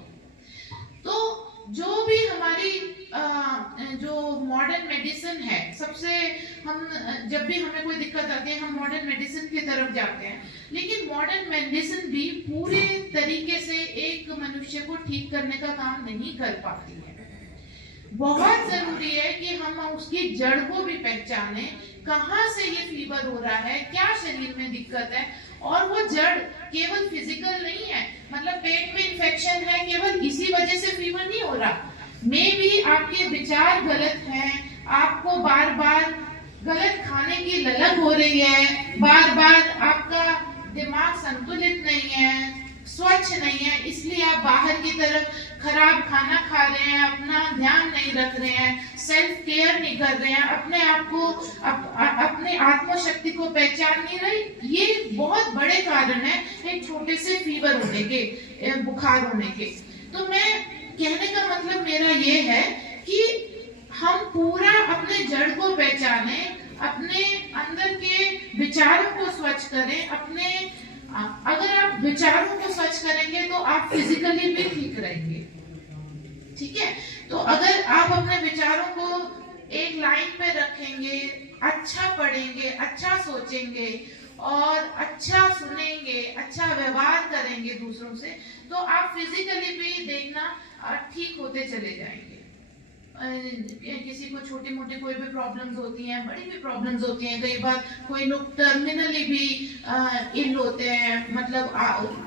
तो जो भी हमारी जो मॉडर्न मेडिसिन है, सबसे हम जब भी हमें कोई दिक्कत आती है हम मॉडर्न मेडिसिन की तरफ जाते हैं, लेकिन मॉडर्न मेडिसिन भी पूरे तरीके से एक मनुष्य को ठीक करने का काम नहीं कर पाती है। बहुत जरूरी है कि हम उसकी जड़ को भी पहचाने, कहाँ से ये फीवर हो रहा है, क्या शरीर में दिक्कत है। और वो जड़ केवल फिजिकल नहीं है, मतलब पेट में इन्फेक्शन है, केवल इसी वजह से फीवर नहीं हो रहा। में भी आपके विचार गलत हैं, आपको बार बार गलत खाने की ललक हो रही है, बार बार आपका दिमाग संतुलित नहीं है, स्वच्छ नहीं है, इसलिए आप बाहर की तरफ खराब खाना खा रहे हैं, अपना ध्यान नहीं रख रहे हैं, सेल्फ केयर नहीं कर रहे हैं, अपने आप को अपने आत्मशक्ति को पहचान नहीं रहे। ये बहुत बड़े कारण है एक छोटे से फीवर होने के, बुखार होने के। तो मैं कहने का मतलब मेरा ये है कि हम पूरा अपने जड़ को पहचाने, अपने अंदर के विचारों को स्वच्छ करें। अपने अगर आप विचारों को स्वच्छ करेंगे तो आप फिजिकली भी ठीक रहेंगे। ठीक है, तो अगर आप अपने विचारों को एक लाइन पे रखेंगे, अच्छा पढ़ेंगे, अच्छा सोचेंगे और अच्छा सुनेंगे, अच्छा व्यवहार करेंगे दूसरों से, तो आप फिजिकली भी देखना ठीक होते चले जाएंगे। किसी को छोटी मोटी कोई भी प्रॉब्लम्स होती हैं, बड़ी भी प्रॉब्लम्स होती हैं, कई बार कोई लोग टर्मिनली भी इल होते हैं, मतलब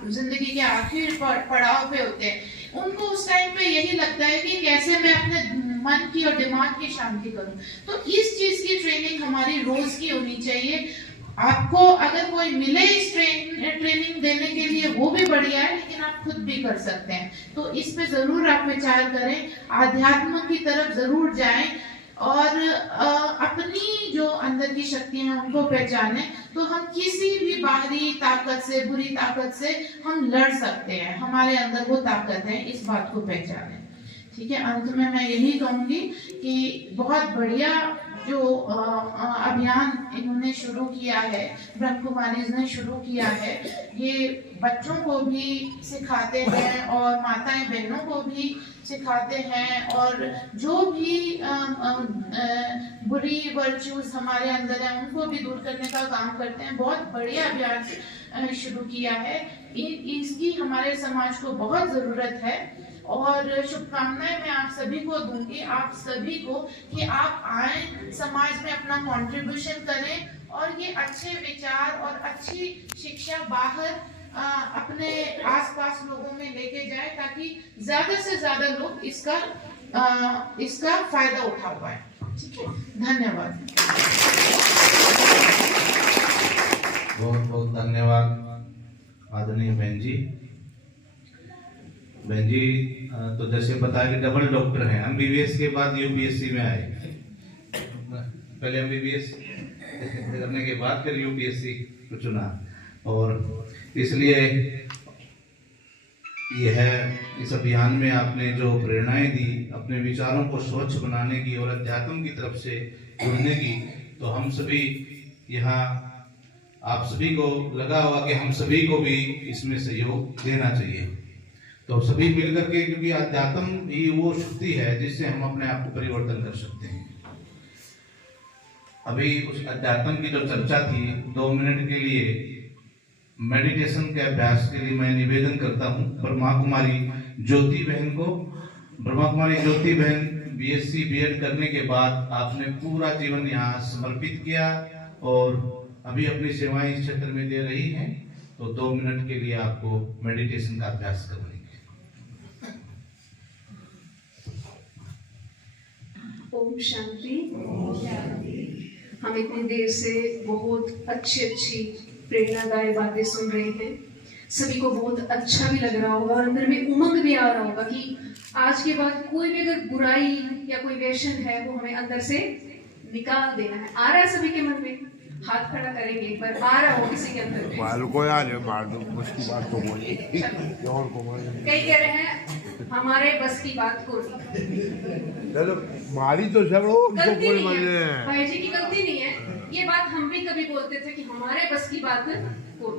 जिंदगी के आखिरी पड़ाव पे होते हैं। उनको उस टाइम पे यही लगता है कि कैसे मैं अपने मन की और दिमाग की शांति करूं। तो इस चीज की ट्रेनिंग हमारी रोज की होनी चाहिए। आपको अगर कोई मिले इस ट्रेनिंग देने के लिए वो भी बढ़िया है, लेकिन आप खुद भी कर सकते हैं। तो इस पे जरूर आप विचार करें, आध्यात्म की तरफ जरूर जाएं और अपनी जो अंदर की शक्तियां हैं उनको पहचानें। तो हम किसी भी बाहरी ताकत से, बुरी ताकत से हम लड़ सकते हैं, हमारे अंदर वो ताकत है, इस बात को पहचानें। ठीक है, अंत में मैं यही कहूंगी कि बहुत बढ़िया जो अभियान इन्होंने शुरू किया है, ब्रह्म कुमारीज ने शुरू किया है, ये बच्चों को भी सिखाते हैं और माताएं बहनों को भी सिखाते हैं, और जो भी बुरी वर्च्यूज हमारे अंदर है उनको भी दूर करने का काम करते हैं। बहुत बढ़िया अभियान शुरू किया है, इसकी हमारे समाज को बहुत ज़रूरत है। और शुभकामनाएं मैं आप सभी को दूंगी, आप सभी को, कि आप आए, समाज में अपना कंट्रीब्यूशन करें और ये अच्छे विचार और अच्छी शिक्षा बाहर अपने आसपास लोगों में लेके जाए, ताकि ज्यादा से ज्यादा लोग इसका फायदा उठा पाए। ठीक है, धन्यवाद। बहुत बहुत धन्यवाद आदरणीय बहन जी। बहन जी तो जैसे बताया कि डबल डॉक्टर हैं, एमबीबीएस के बाद यूपीएससी में आए, पहले एमबीबीएस करने के बाद फिर यूपीएससी को चुना, और इसलिए यह इस अभियान में आपने जो प्रेरणाएं दी, अपने विचारों को स्वच्छ बनाने की और अध्यात्म की तरफ से जुड़ने की, तो हम सभी यहाँ आप सभी को लगा होगा कि हम सभी को भी इसमें सहयोग देना चाहिए। तो सभी मिलकर के, क्योंकि अध्यात्म ही वो शक्ति है जिससे हम अपने आप को परिवर्तन कर सकते हैं। अभी उस अध्यात्म की जो चर्चा थी, 2 मिनट के लिए मेडिटेशन के अभ्यास के लिए मैं निवेदन करता हूँ ब्रह्मा कुमारी ज्योति बहन को। ब्रह्मा कुमारी ज्योति बहन बीएससी बीएड करने के बाद आपने पूरा जीवन यहाँ समर्पित किया और अभी अपनी सेवाएं इस क्षेत्र में दे रही हैं। तो 2 मिनट के लिए आपको मेडिटेशन का अभ्यास करवाएंगे। ओम शांति। हम इतनी देर से बहुत अच्छी प्रेरणादायी बातें सुन रहे हैं, सभी को बहुत अच्छा भी लग रहा होगा और अंदर में उमंग भी आ रहा होगा कि आज के बाद कोई भी अगर बुराई या कोई व्यसन है वो हमें अंदर से निकाल देना है। आ रहा है सभी के मन में? हाथ खड़ा करेंगे एक बार, आ रहा हो किसी के अंदर में? कई कह रहे हैं हमारे बस की बात को मारी तो गलती नहीं है, भाई जी की गलती नहीं है। ये बात हम भी कभी बोलते थे कि हमारे बस की बात को,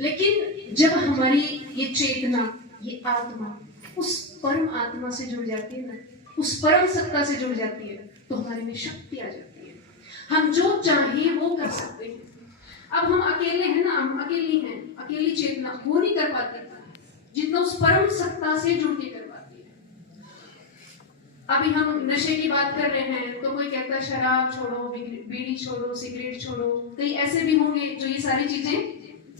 लेकिन जब हमारी ये चेतना, ये आत्मा उस परम आत्मा से जुड़ जाती है ना, उस परम सत्ता से जुड़ जाती है, तो हमारे में शक्ति आ जाती है। हम जो चाहें वो कर सकते हैं। अब हम अकेले हैं ना, हम अकेली हैं, अकेली चेतना वो नहीं कर पाती जितना उस परम सत्ता से जुड़ के कर पाती है। अभी हम नशे की बात कर रहे हैं तो कोई कहता है शराब छोड़ो, बीड़ी छोड़ो, सिगरेट छोड़ो। कई ऐसे भी होंगे जो ये सारी चीजें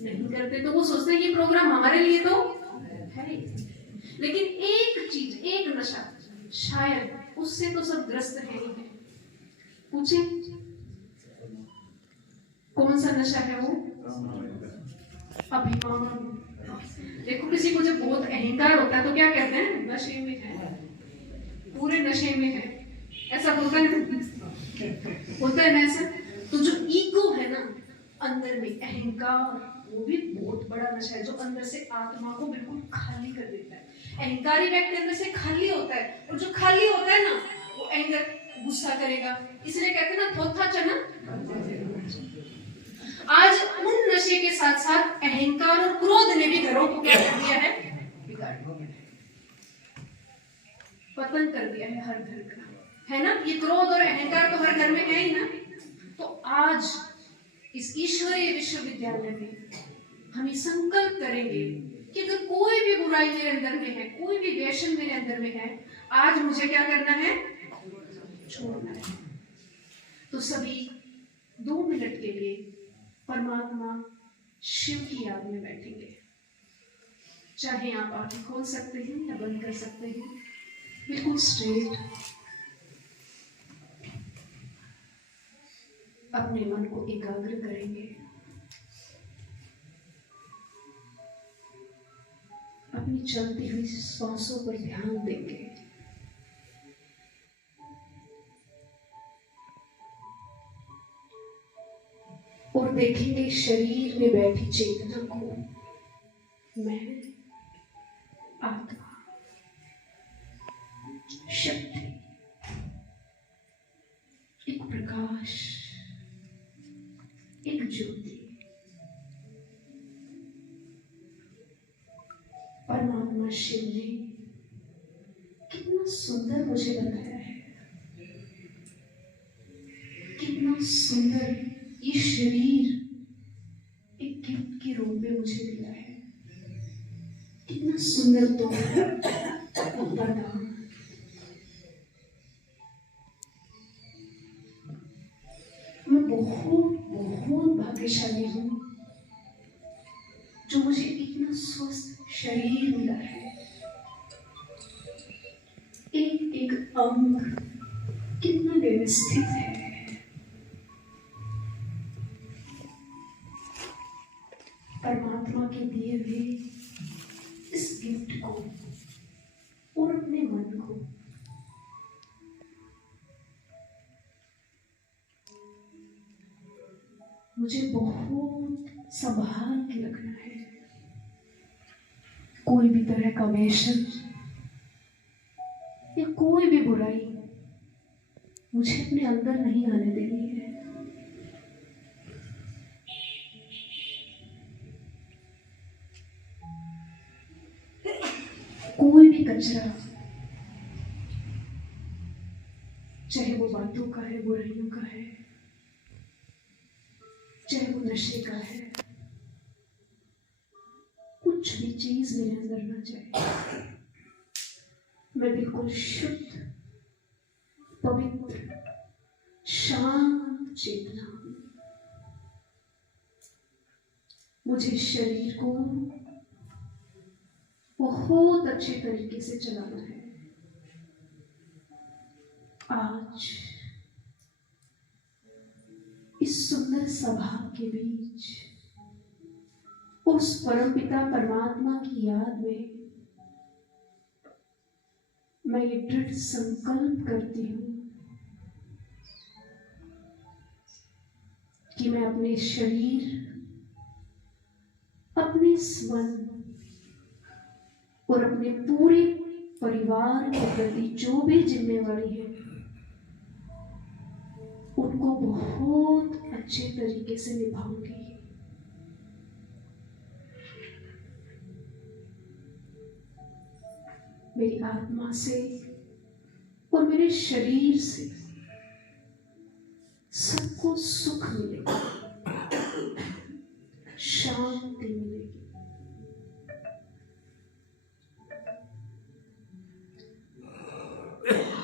नहीं करते, तो वो सोचते हैं ये प्रोग्राम हमारे लिए तो है। लेकिन एक चीज, एक नशा, शायद उससे तो सब ग्रस्त है ही है। पूछे कौन सा नशा है वो? अभिमान। देखो किसी को जब बहुत अहंकार होता है तो क्या कहते हैं? नशे में है, पूरे नशे में है, ऐसा होता है ना ऐसा। तो जो ईगो है ना अंदर में, अहंकार, वो भी बहुत बड़ा नशा है जो अंदर से आत्मा को बिल्कुल खाली कर देता है। अहंकारी व्यक्ति अंदर से खाली होता है, और जो खाली होता है ना वो एंगर, गुस्सा करेगा। इसलिए कहते हैं ना थोथा चना। आज उन नशे के साथ साथ अहंकार और क्रोध ने भी घरों को क्या कर दिया है? बिगाड़ दिया है, पतन कर दिया है हर घर का, है ना। ये क्रोध और अहंकार तो हर घर में है ही ना। तो आज इस ईश्वरीय विश्वविद्यालय में हम ये संकल्प करेंगे कि अगर कोई भी बुराई मेरे अंदर में है, कोई भी व्यसन मेरे अंदर में है, आज मुझे क्या करना है? छोड़ना है। तो सभी 2 मिनट के लिए परमात्मा शिव की याद में बैठेंगे। चाहे आप आंखें खोल सकते हैं या बंद कर सकते हैं, बिल्कुल स्ट्रेट। अपने मन को एकाग्र करेंगे, अपनी चलती हुई सांसों पर ध्यान देंगे। और देखेंगे शरीर में बैठी चेतना को, मैं, आत्मा, शक्ति, प्रकाश, एक ज्योति। परमात्मा शिव ने कितना सुंदर मुझे बनाया है, कितना सुंदर ये शरीर एक गिफ्ट के रूप में मुझे दिया है, कितना सुंदर तो वरदान। मैं बहुत बहुत भाग्यशाली हूँ जो मुझे इतना स्वस्थ शरीर मिला है। एक एक अंग कितना व्यवस्थित है। परमात्मा के दिए हुए इस गिफ्ट को और अपने मन को मुझे बहुत संभाल के रखना है। कोई भी तरह का वेशन या कोई भी बुराई मुझे अपने अंदर नहीं आने देनी है। कोई भी कचरा, चाहे वो बातों का है, बुराइयों का है, चाहे वो नशे का है, कुछ भी चीज मेरे अंदर ना जाए। मैं बिल्कुल शुद्ध, पवित्र, शांत चेतना हूं। मुझे शरीर को बहुत अच्छे तरीके से चलाना है। आज इस सुंदर सभा के बीच उस परमपिता परमात्मा की याद में मैं ये दृढ़ संकल्प करती हूँ कि मैं अपने शरीर, अपने मन और अपने पूरे परिवार के प्रति जो भी जिम्मेवारी है उनको बहुत अच्छे तरीके से निभाऊंगी। मेरी आत्मा से और मेरे शरीर से सबको सुख मिलेगा, शांति मिलेगी।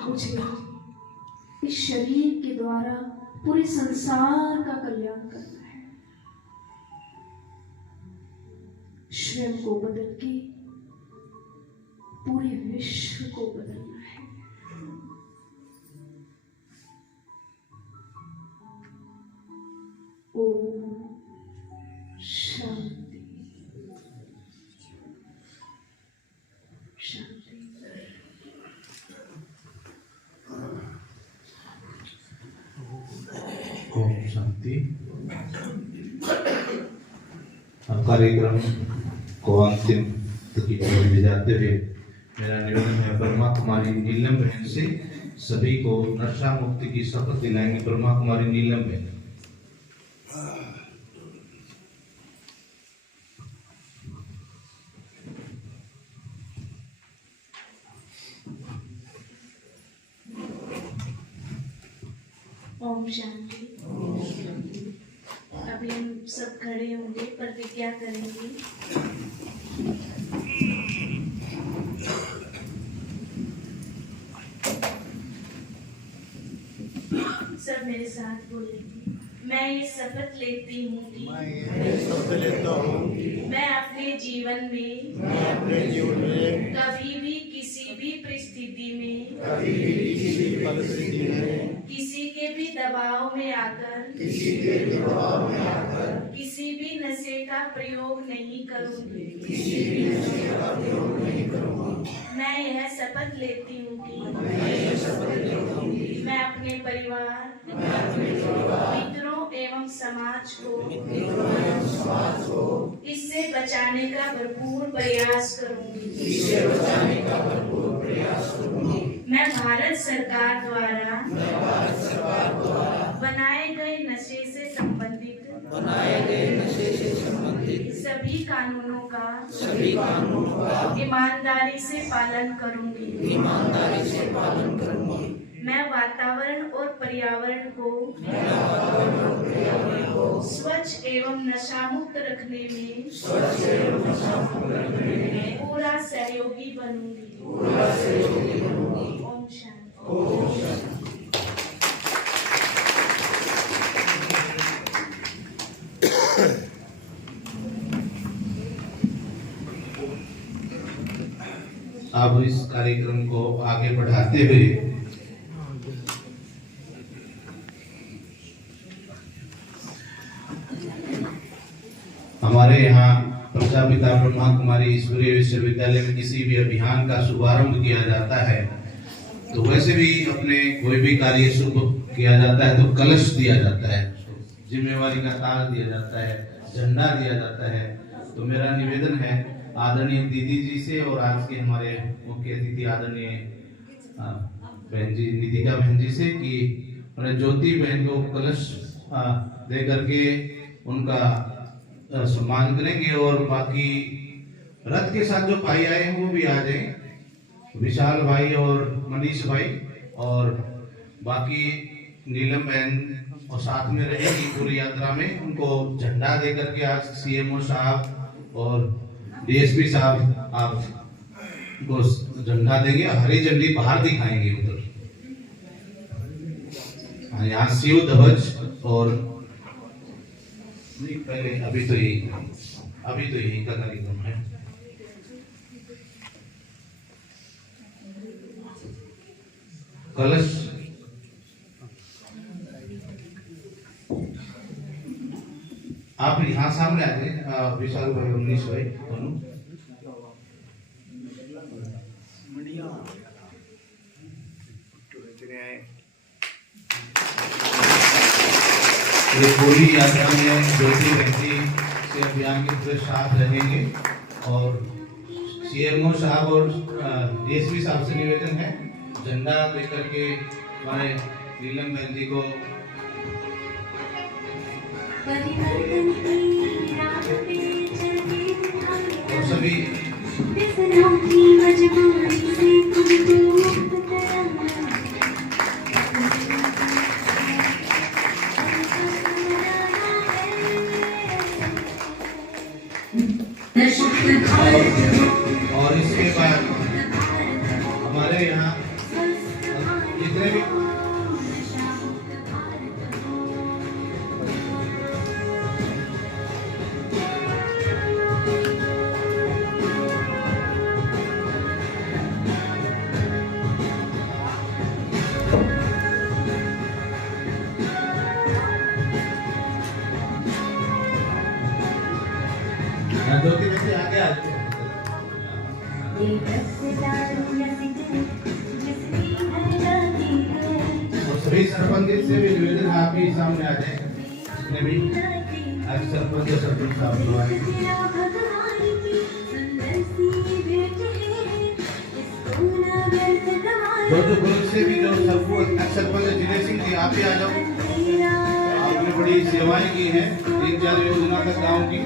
मुझे इस शरीर के द्वारा पूरे संसार का कल्याण करना है। स्वयं को बदल के पूरे विश्व को बदलना है। ओम शांति शांति। ओम शांति। कार्यक्रम को अंतिम तक की ओर ले जाते हुए मेरा निवेदन है, ब्रह्मा कुमारी नीलम बहन से सभी को नशा मुक्ति की शपथ दिलाएंगे। ब्रह्मा कुमारी नीलम बहन। ओम शांति। अभी हम सब खड़े होंगे, प्रतिज्ञा करेंगे। सब मेरे साथ बोलेंगे। मैं ये शपथ लेती हूँ कि मैं अपने जीवन में कभी भी किसी भी परिस्थिति में किसी के भी दबाव में आकर किसी भी नशे का प्रयोग नहीं करूँगी। मैं यह शपथ लेती हूँ कि मैं अपने परिवार, मित्रों एवं समाज को इससे बचाने का भरपूर प्रयास करूँगी। मैं भारत सरकार द्वारा बनाए गए नशे से संबंधित सभी कानूनों का ईमानदारी से पालन करूंगी। मैं वातावरण और पर्यावरण को स्वच्छ एवं नशा मुक्त रखने में पूरा सहयोगी बनूंगी। ओम शांति। अब इस कार्यक्रम को आगे बढ़ाते हुए हमारे यहाँ प्रजापिता ब्रह्मा कुमारी ईश्वरीय विश्वविद्यालय में किसी भी अभियान का शुभारंभ किया जाता है तो वैसे भी अपने कोई भी कार्य शुभ किया जाता है तो कलश दिया जाता है, जिम्मेवारी का ताज दिया जाता है, झंडा दिया जाता है। तो मेरा निवेदन है आदरणीय दीदी जी से और आज के हमारे मुख्य अतिथि आदरणीय बहन जी नितिका बहन जी से कि उन्हें ज्योति बहन को कलश दे करके उनका सम्मान करेंगे और बाकी रथ के साथ जो भाई आए हैं वो भी आ जाएं, विशाल भाई और मनीष भाई, और बाकी नीलम बहन और साथ में रहेगी पूरी यात्रा में। उनको झंडा दे करके आज सीएमओ साहब और डीएसपी साहब आप को झंडा देंगे, हरी झंडी बाहर दिखाएंगे उधर। यहाँ शिव ध्वज और पहले अभी तो यही का कार्यक्रम है। कलश आप यहाँ सामने आ जाए, विशाल भाई मनीष भाई दोनों। ये पूरी यात्रा में ज्योति व्यक्ति से अभियान के पूरे साथ रहेंगे और सीएमओ साहब और डीएसपी साहब से निवेदन है झंडा देकर के हमारे नीलम बहन जी को और सभी और इसके बाद हमारे यहाँ जितने भी ज्योति व्यक्ति आगे आ जाए। सभी सरपंच से भी निवेदन आप ही सामने आ जाए, जितने भी आज सरपंच साहब जो ग्रुप से भी जो सरपंच जिले सिंह जी आप ही आ जाओ। आपने बड़ी सेवाएं की हैं 3-4 योजना तक गाँव की।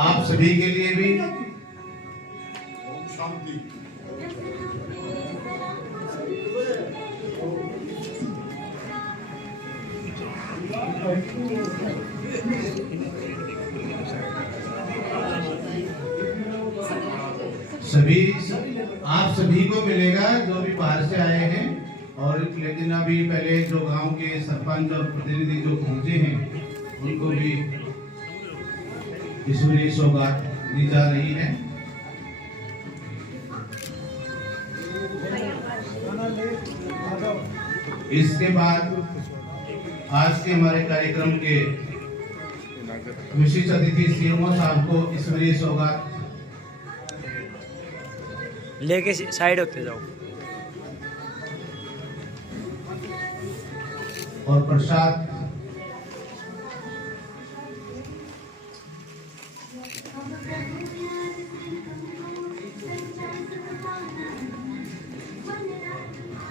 आप सभी के लिए भी आप सभी को मिलेगा जो भी बाहर से आए हैं। और लेकिन अभी पहले जो गांव के सरपंच और प्रतिनिधि जो पहुंचे हैं उनको भी ईश्वरीय सौगात दी जा रही है। इसके बाद आज के हमारे कार्यक्रम के विशिष्ट अतिथि सीएमओ साहब को ईश्वरीय सौगात लेके साइड होते जाओ। और प्रसाद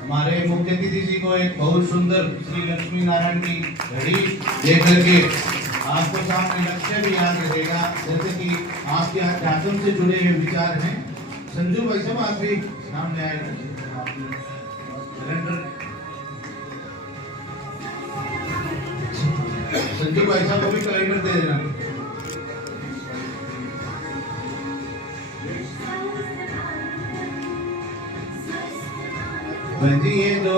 हमारे मुख्य अतिथि जी को एक बहुत सुंदर श्री लक्ष्मी नारायण की घड़ी देकर के आपको सामने लक्ष्य भी याद रहेगा, जैसे कि आपके अध्यात्म से जुड़े हुए विचार हैं। संजू भाई साहब आप भी सामने आए। संजू भाई साहब को भी कैलेंडर दे देना। बहन जी, ये जो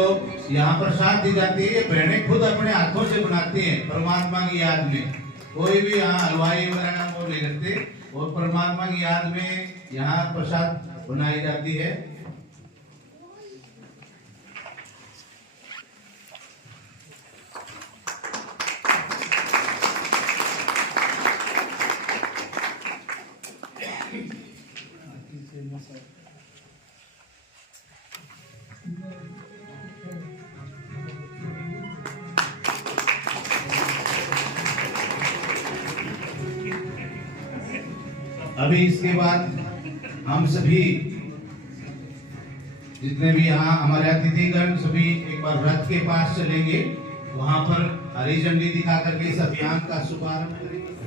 यहाँ प्रसाद दी जाती है, ये बहनें खुद अपने हाथों से बनाती हैं परमात्मा की याद में। कोई भी यहाँ हलवाई वगैरह वो नहीं करते, और परमात्मा की याद में यहाँ प्रसाद बनाई जाती है। अभी इसके बाद हम सभी जितने भी यहाँ हमारे अतिथिगण सभी एक बार रथ के पास चलेंगे, वहां पर हरी झंडी दिखा करके इस अभियान का शुभारंभ करेंगे।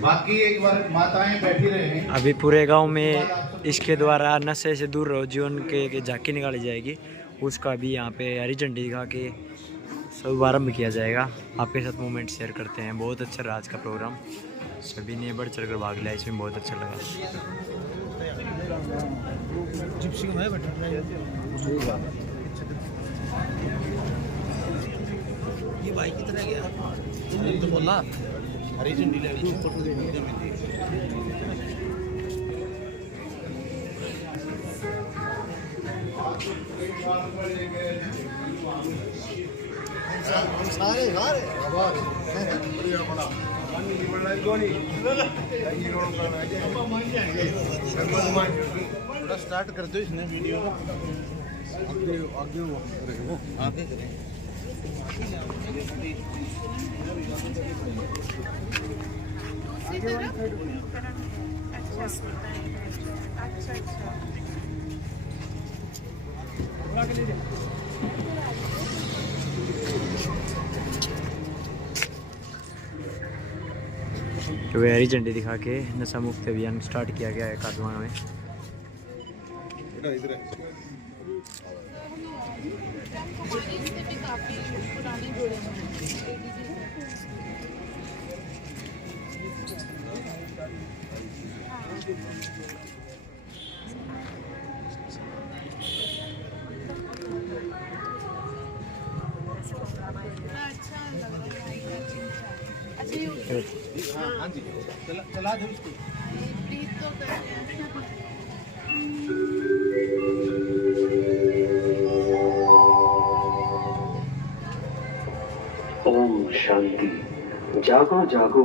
बाकी एक बार माताएं बैठी रहे। अभी पूरे गांव में इसके द्वारा नशे से दूर रहो जीवन के झांकी निकाली जाएगी, उसका भी यहाँ पे हरी झंडी दिखा के शुभारंभ किया जाएगा। आपके साथ मोमेंट शेयर करते हैं। बहुत अच्छा रहा आज का प्रोग्राम, सभी ने बढ़ चढ़ कर भाग लिया, इसमें बहुत अच्छा लगा। ये भाई कितना गया तो बोला हरी झंडी लगी फोटो देखने मिलती सारे थोड़ा स्टार्ट कर दो इसने वीडियो आगे करें। तो वे हरी झंडी दिखा के नशा मुक्त अभियान स्टार्ट किया गया है कादमा में। हाँ जी, चला दो इसको। ओम शांति। जागो जागो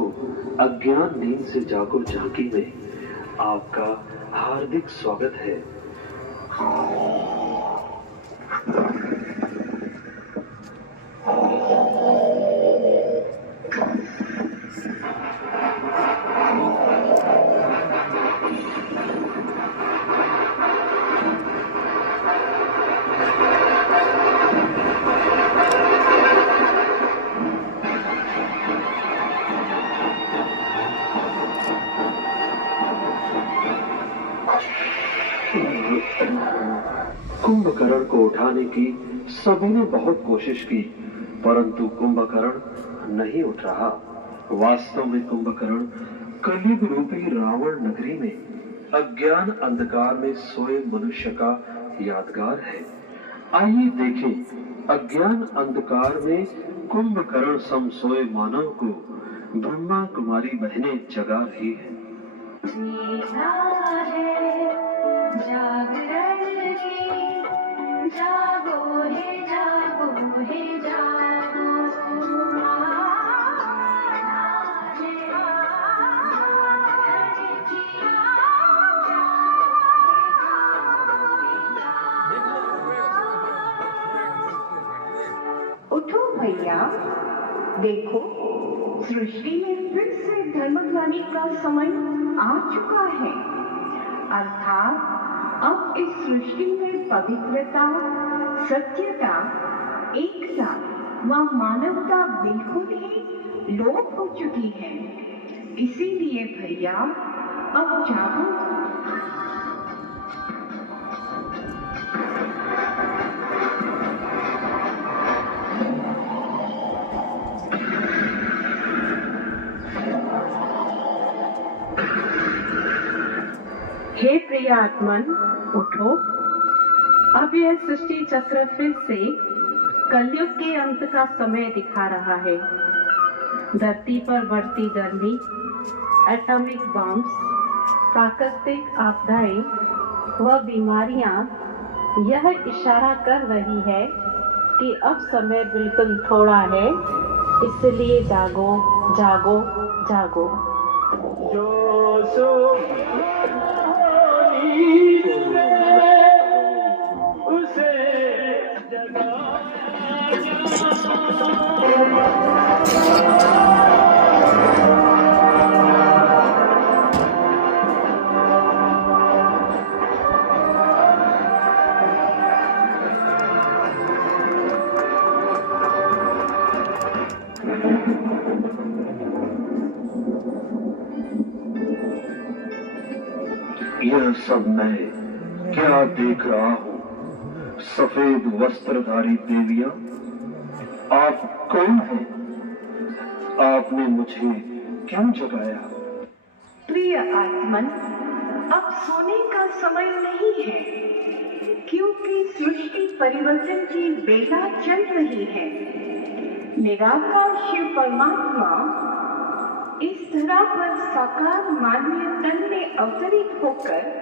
अज्ञान नींद से जागो झांकी में आपका हार्दिक स्वागत है। कुंभकर्ण को उठाने की सभी ने बहुत कोशिश की, परंतु कुंभकर्ण नहीं उठ रहा। वास्तव में कुंभकर्ण कलयुग रूपी रावण नगरी में अज्ञान अंधकार में सोए मनुष्य का यादगार है। आइए देखें अज्ञान अंधकार में कुंभकर्ण सम सोए मानव को ब्रह्मा कुमारी बहनें जगा रही है। जागरण की जागो हे जागो हे जागो उठो भैया, देखो सृष्टि में फिर से धर्मग्लानि का समय आ चुका है। अर्थात अब इस सृष्टि में पवित्रता, सत्यता, एकता व मानवता बिल्कुल ही लोप हो चुकी है। इसीलिए भैया अब जागो। हे प्रिय आत्मन, उठो। अब यह सृष्टि चक्र फिर से कलयुग के अंत का समय दिखा रहा है। धरती पर बढ़ती गर्मी, एटॉमिक बम्स, प्राकृतिक आपदाएं व बीमारियां यह इशारा कर रही है कि अब समय बिल्कुल थोड़ा है। इसलिए जागो जागो जागो। यह सब मैं क्या देख रहा हूँ? सफेद वस्त्रधारी देवियां, आप कौन हैं? आपने मुझे क्यों जगाया? प्रिय आत्मन, अब सोने का समय नहीं है, क्योंकि सृष्टि परिवर्तन की बेला चल रही है। निराकार शिव परमात्मा इस धरा पर साकार मानवीय तन में अवतरित होकर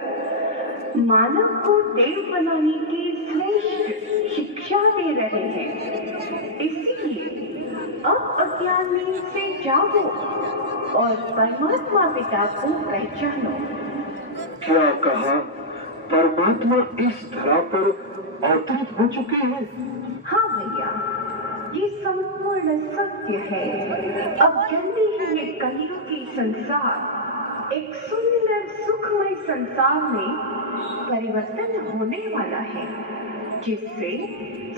मानव को देव बनाने की श्रेष्ठ शिक्षा दे रहे हैं। इसीलिए अब अज्ञान में से जागो और परमात्मा पिता को पहचानो। क्या कहा? परमात्मा इस धरा पर अवतरित हो चुके हैं? हाँ भैया, ये संपूर्ण सत्य है। अब जल्दी ही ये कलियुगी संसार एक सुंदर सुखमय संसार में परिवर्तन होने वाला है, जिससे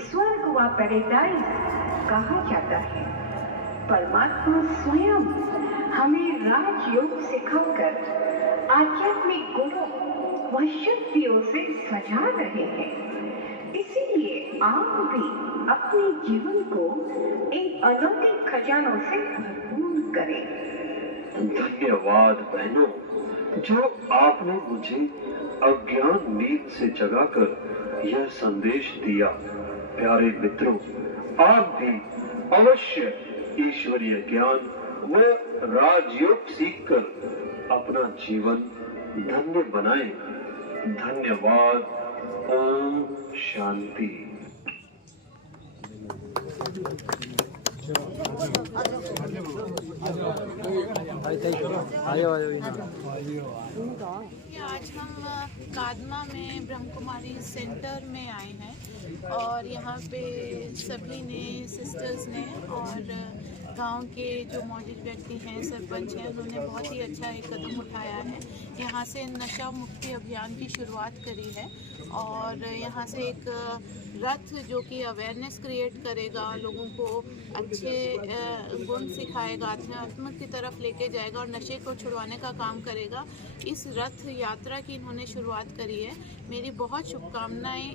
स्वर्ग व पैराडाइज कहा जाता है। परमात्मा स्वयं हमें राजयोग सिखाकर आध्यात्मिक गुणों व शक्तियों से सजा रहे हैं। इसीलिए आप भी अपने जीवन को इन अलौकिक खजानों से भरपूर करें। धन्यवाद बहनों, जो आपने मुझे अज्ञान नींद से जगाकर यह संदेश दिया। प्यारे मित्रों, आप भी अवश्य ईश्वरीय ज्ञान व राजयोग सीखकर अपना जीवन धन्य बनाएं। धन्यवाद। ओम शांति। आज हम कादमा में ब्रह्म कुमारी सेंटर में आए हैं और यहाँ पे सभी ने, सिस्टर्स ने और गांव के जो मौजूद व्यक्ति हैं, सरपंच हैं, उन्होंने बहुत ही अच्छा एक कदम उठाया है। यहाँ से नशा मुक्ति अभियान की शुरुआत करी है और यहाँ से एक रथ जो कि अवेयरनेस क्रिएट करेगा, लोगों को अच्छे गुण सिखाएगा, अध्यात्म की तरफ लेके जाएगा और नशे को छुड़वाने का काम करेगा। इस रथ यात्रा की इन्होंने शुरुआत करी है। मेरी बहुत शुभकामनाएं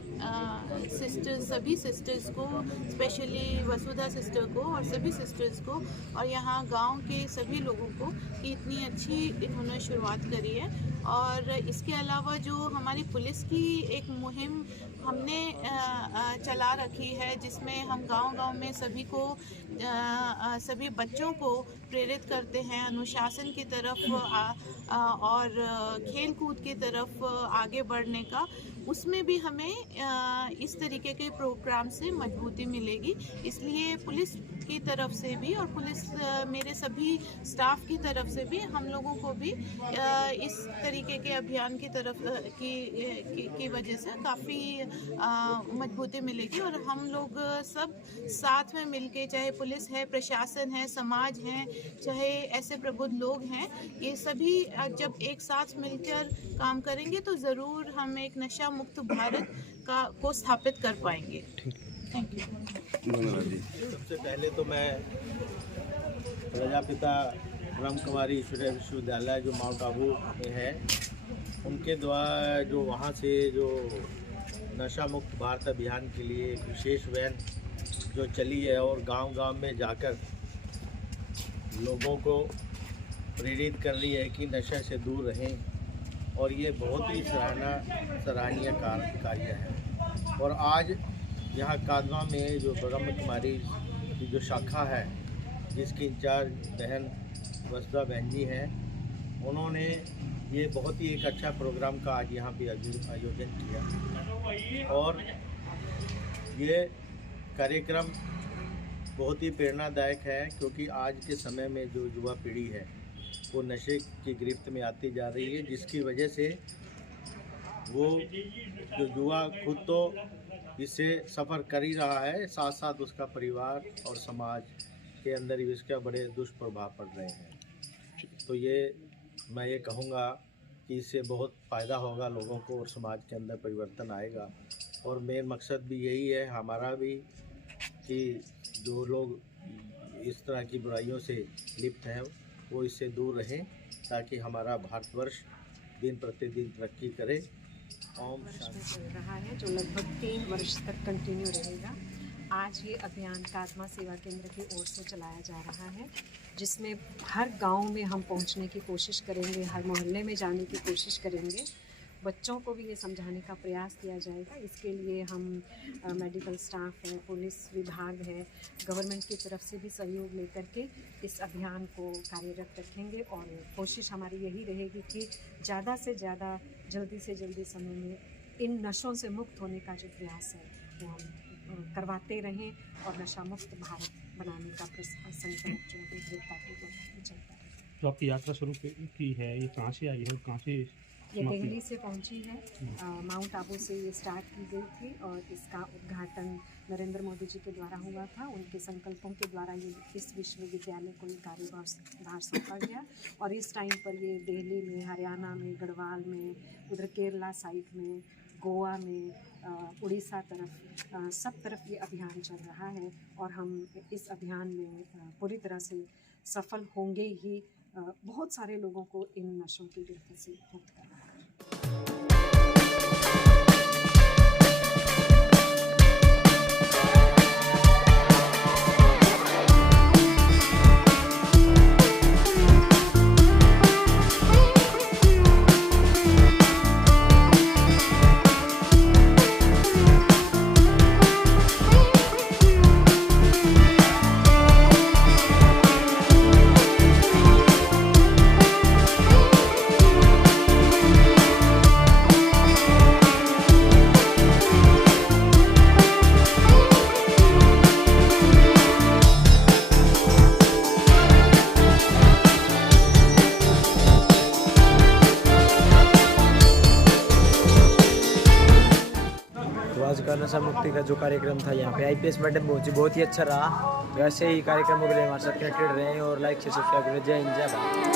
सिस्टर्स, सभी सिस्टर्स को, स्पेशली वसुधा सिस्टर को और सभी सिस्टर्स को और यहाँ गांव के सभी लोगों को कि इतनी अच्छी इन्होंने शुरुआत करी है। और इसके अलावा जो हमारी पुलिस की एक मुहिम हमने चला रखी है, जिसमें हम गांव-गांव में सभी को सभी बच्चों को प्रेरित करते हैं अनुशासन की तरफ और खेल कूद की तरफ आगे बढ़ने का। उसमें भी हमें इस तरीके के प्रोग्राम से मजबूती मिलेगी। इसलिए पुलिस की तरफ से भी और पुलिस मेरे सभी स्टाफ की तरफ से भी हम लोगों को भी इस तरीके के अभियान की तरफ की वजह से काफ़ी मजबूती मिलेगी और हम लोग सब साथ में मिलके, चाहे पुलिस है, प्रशासन है, समाज है, चाहे ऐसे प्रबुद्ध लोग हैं, ये सभी जब एक साथ मिलकर काम करेंगे तो ज़रूर हम एक नशा मुक्त भारत को स्थापित कर पाएंगे। Thank you. सबसे पहले तो मैं प्रजापिता ब्रह्म कुमारी ईश्वरीय विश्वविद्यालय जो माउंट आबू में है, उनके द्वारा जो वहाँ से जो नशा मुक्त भारत अभियान के लिए एक विशेष वैन जो चली है और गांव-गांव में जाकर लोगों को प्रेरित कर रही है कि नशे से दूर रहें, और ये बहुत ही सराहनीय कार्य है। और आज यहाँ कादवा में जो ब्रह्म कुमारी की जो शाखा है, जिसकी इंचार्ज बहन वसुधा बहन जी हैं, उन्होंने ये बहुत ही एक अच्छा प्रोग्राम का आज यहाँ पे आयोजन किया और ये कार्यक्रम बहुत ही प्रेरणादायक है, क्योंकि आज के समय में जो युवा पीढ़ी है वो नशे की गिरफ्त में आती जा रही है, जिसकी वजह से वो जो युवा खुद तो इससे सफ़र कर ही रहा है, साथ साथ उसका परिवार और समाज के अंदर भी इसका बड़े दुष्प्रभाव पड़ रहे हैं। तो ये मैं ये कहूँगा कि इससे बहुत फ़ायदा होगा लोगों को और समाज के अंदर परिवर्तन आएगा। और मेन मकसद भी यही है हमारा भी कि जो लोग इस तरह की बुराइयों से लिप्त हैं वो इससे दूर रहें, ताकि हमारा भारतवर्ष दिन प्रतिदिन तरक्की करे। ओम शांति। चल रहा है जो लगभग 3 वर्ष तक कंटिन्यू रहेगा। आज ये अभियान कादमा सेवा केंद्र की ओर से चलाया जा रहा है, जिसमें हर गांव में हम पहुंचने की कोशिश करेंगे, हर मोहल्ले में जाने की कोशिश करेंगे। बच्चों को भी ये समझाने का प्रयास किया जाएगा। इसके लिए हम मेडिकल स्टाफ है, पुलिस विभाग है, गवर्नमेंट की तरफ से भी सहयोग लेकर के इस अभियान को कार्यरत रखेंगे और कोशिश हमारी यही रहेगी कि ज़्यादा से ज़्यादा जल्दी से जल्दी समय में इन नशों से मुक्त होने का जो प्रयास है वो हम करवाते रहें और नशा मुक्त भारत बनाने का संकल्प जो है दृढ़तापूर्वक चलता है। जो आपकी यात्रा शुरू की है, ये कहाँ से आई है और कहाँ से? ये दिल्ली से पहुंची है, माउंट आबू से ये स्टार्ट की गई थी और इसका उद्घाटन नरेंद्र मोदी जी के द्वारा हुआ था। उनके संकल्पों के द्वारा ये इस विश्वविद्यालय को ये कार्यभार सौंपा गया और इस टाइम पर ये दिल्ली में, हरियाणा में, गढ़वाल में, उधर केरला साइड में, गोवा में, उड़ीसा तरफ, सब तरफ ये अभियान चल रहा है और हम इस अभियान में पूरी तरह से सफल होंगे ही। बहुत सारे लोगों को इन नशों की गिरफ्त से मुक्त करना है। आज का नशा मुक्ति का जो कार्यक्रम था यहाँ पे IPS मैडम पहुंची, बहुत ही अच्छा रहा। वैसे ही कार्यक्रमों के लिए हमारे साथ कनेक्टेड रहें और लाइक से सब्सक्राइब करें। जय हिंद, जय भारत।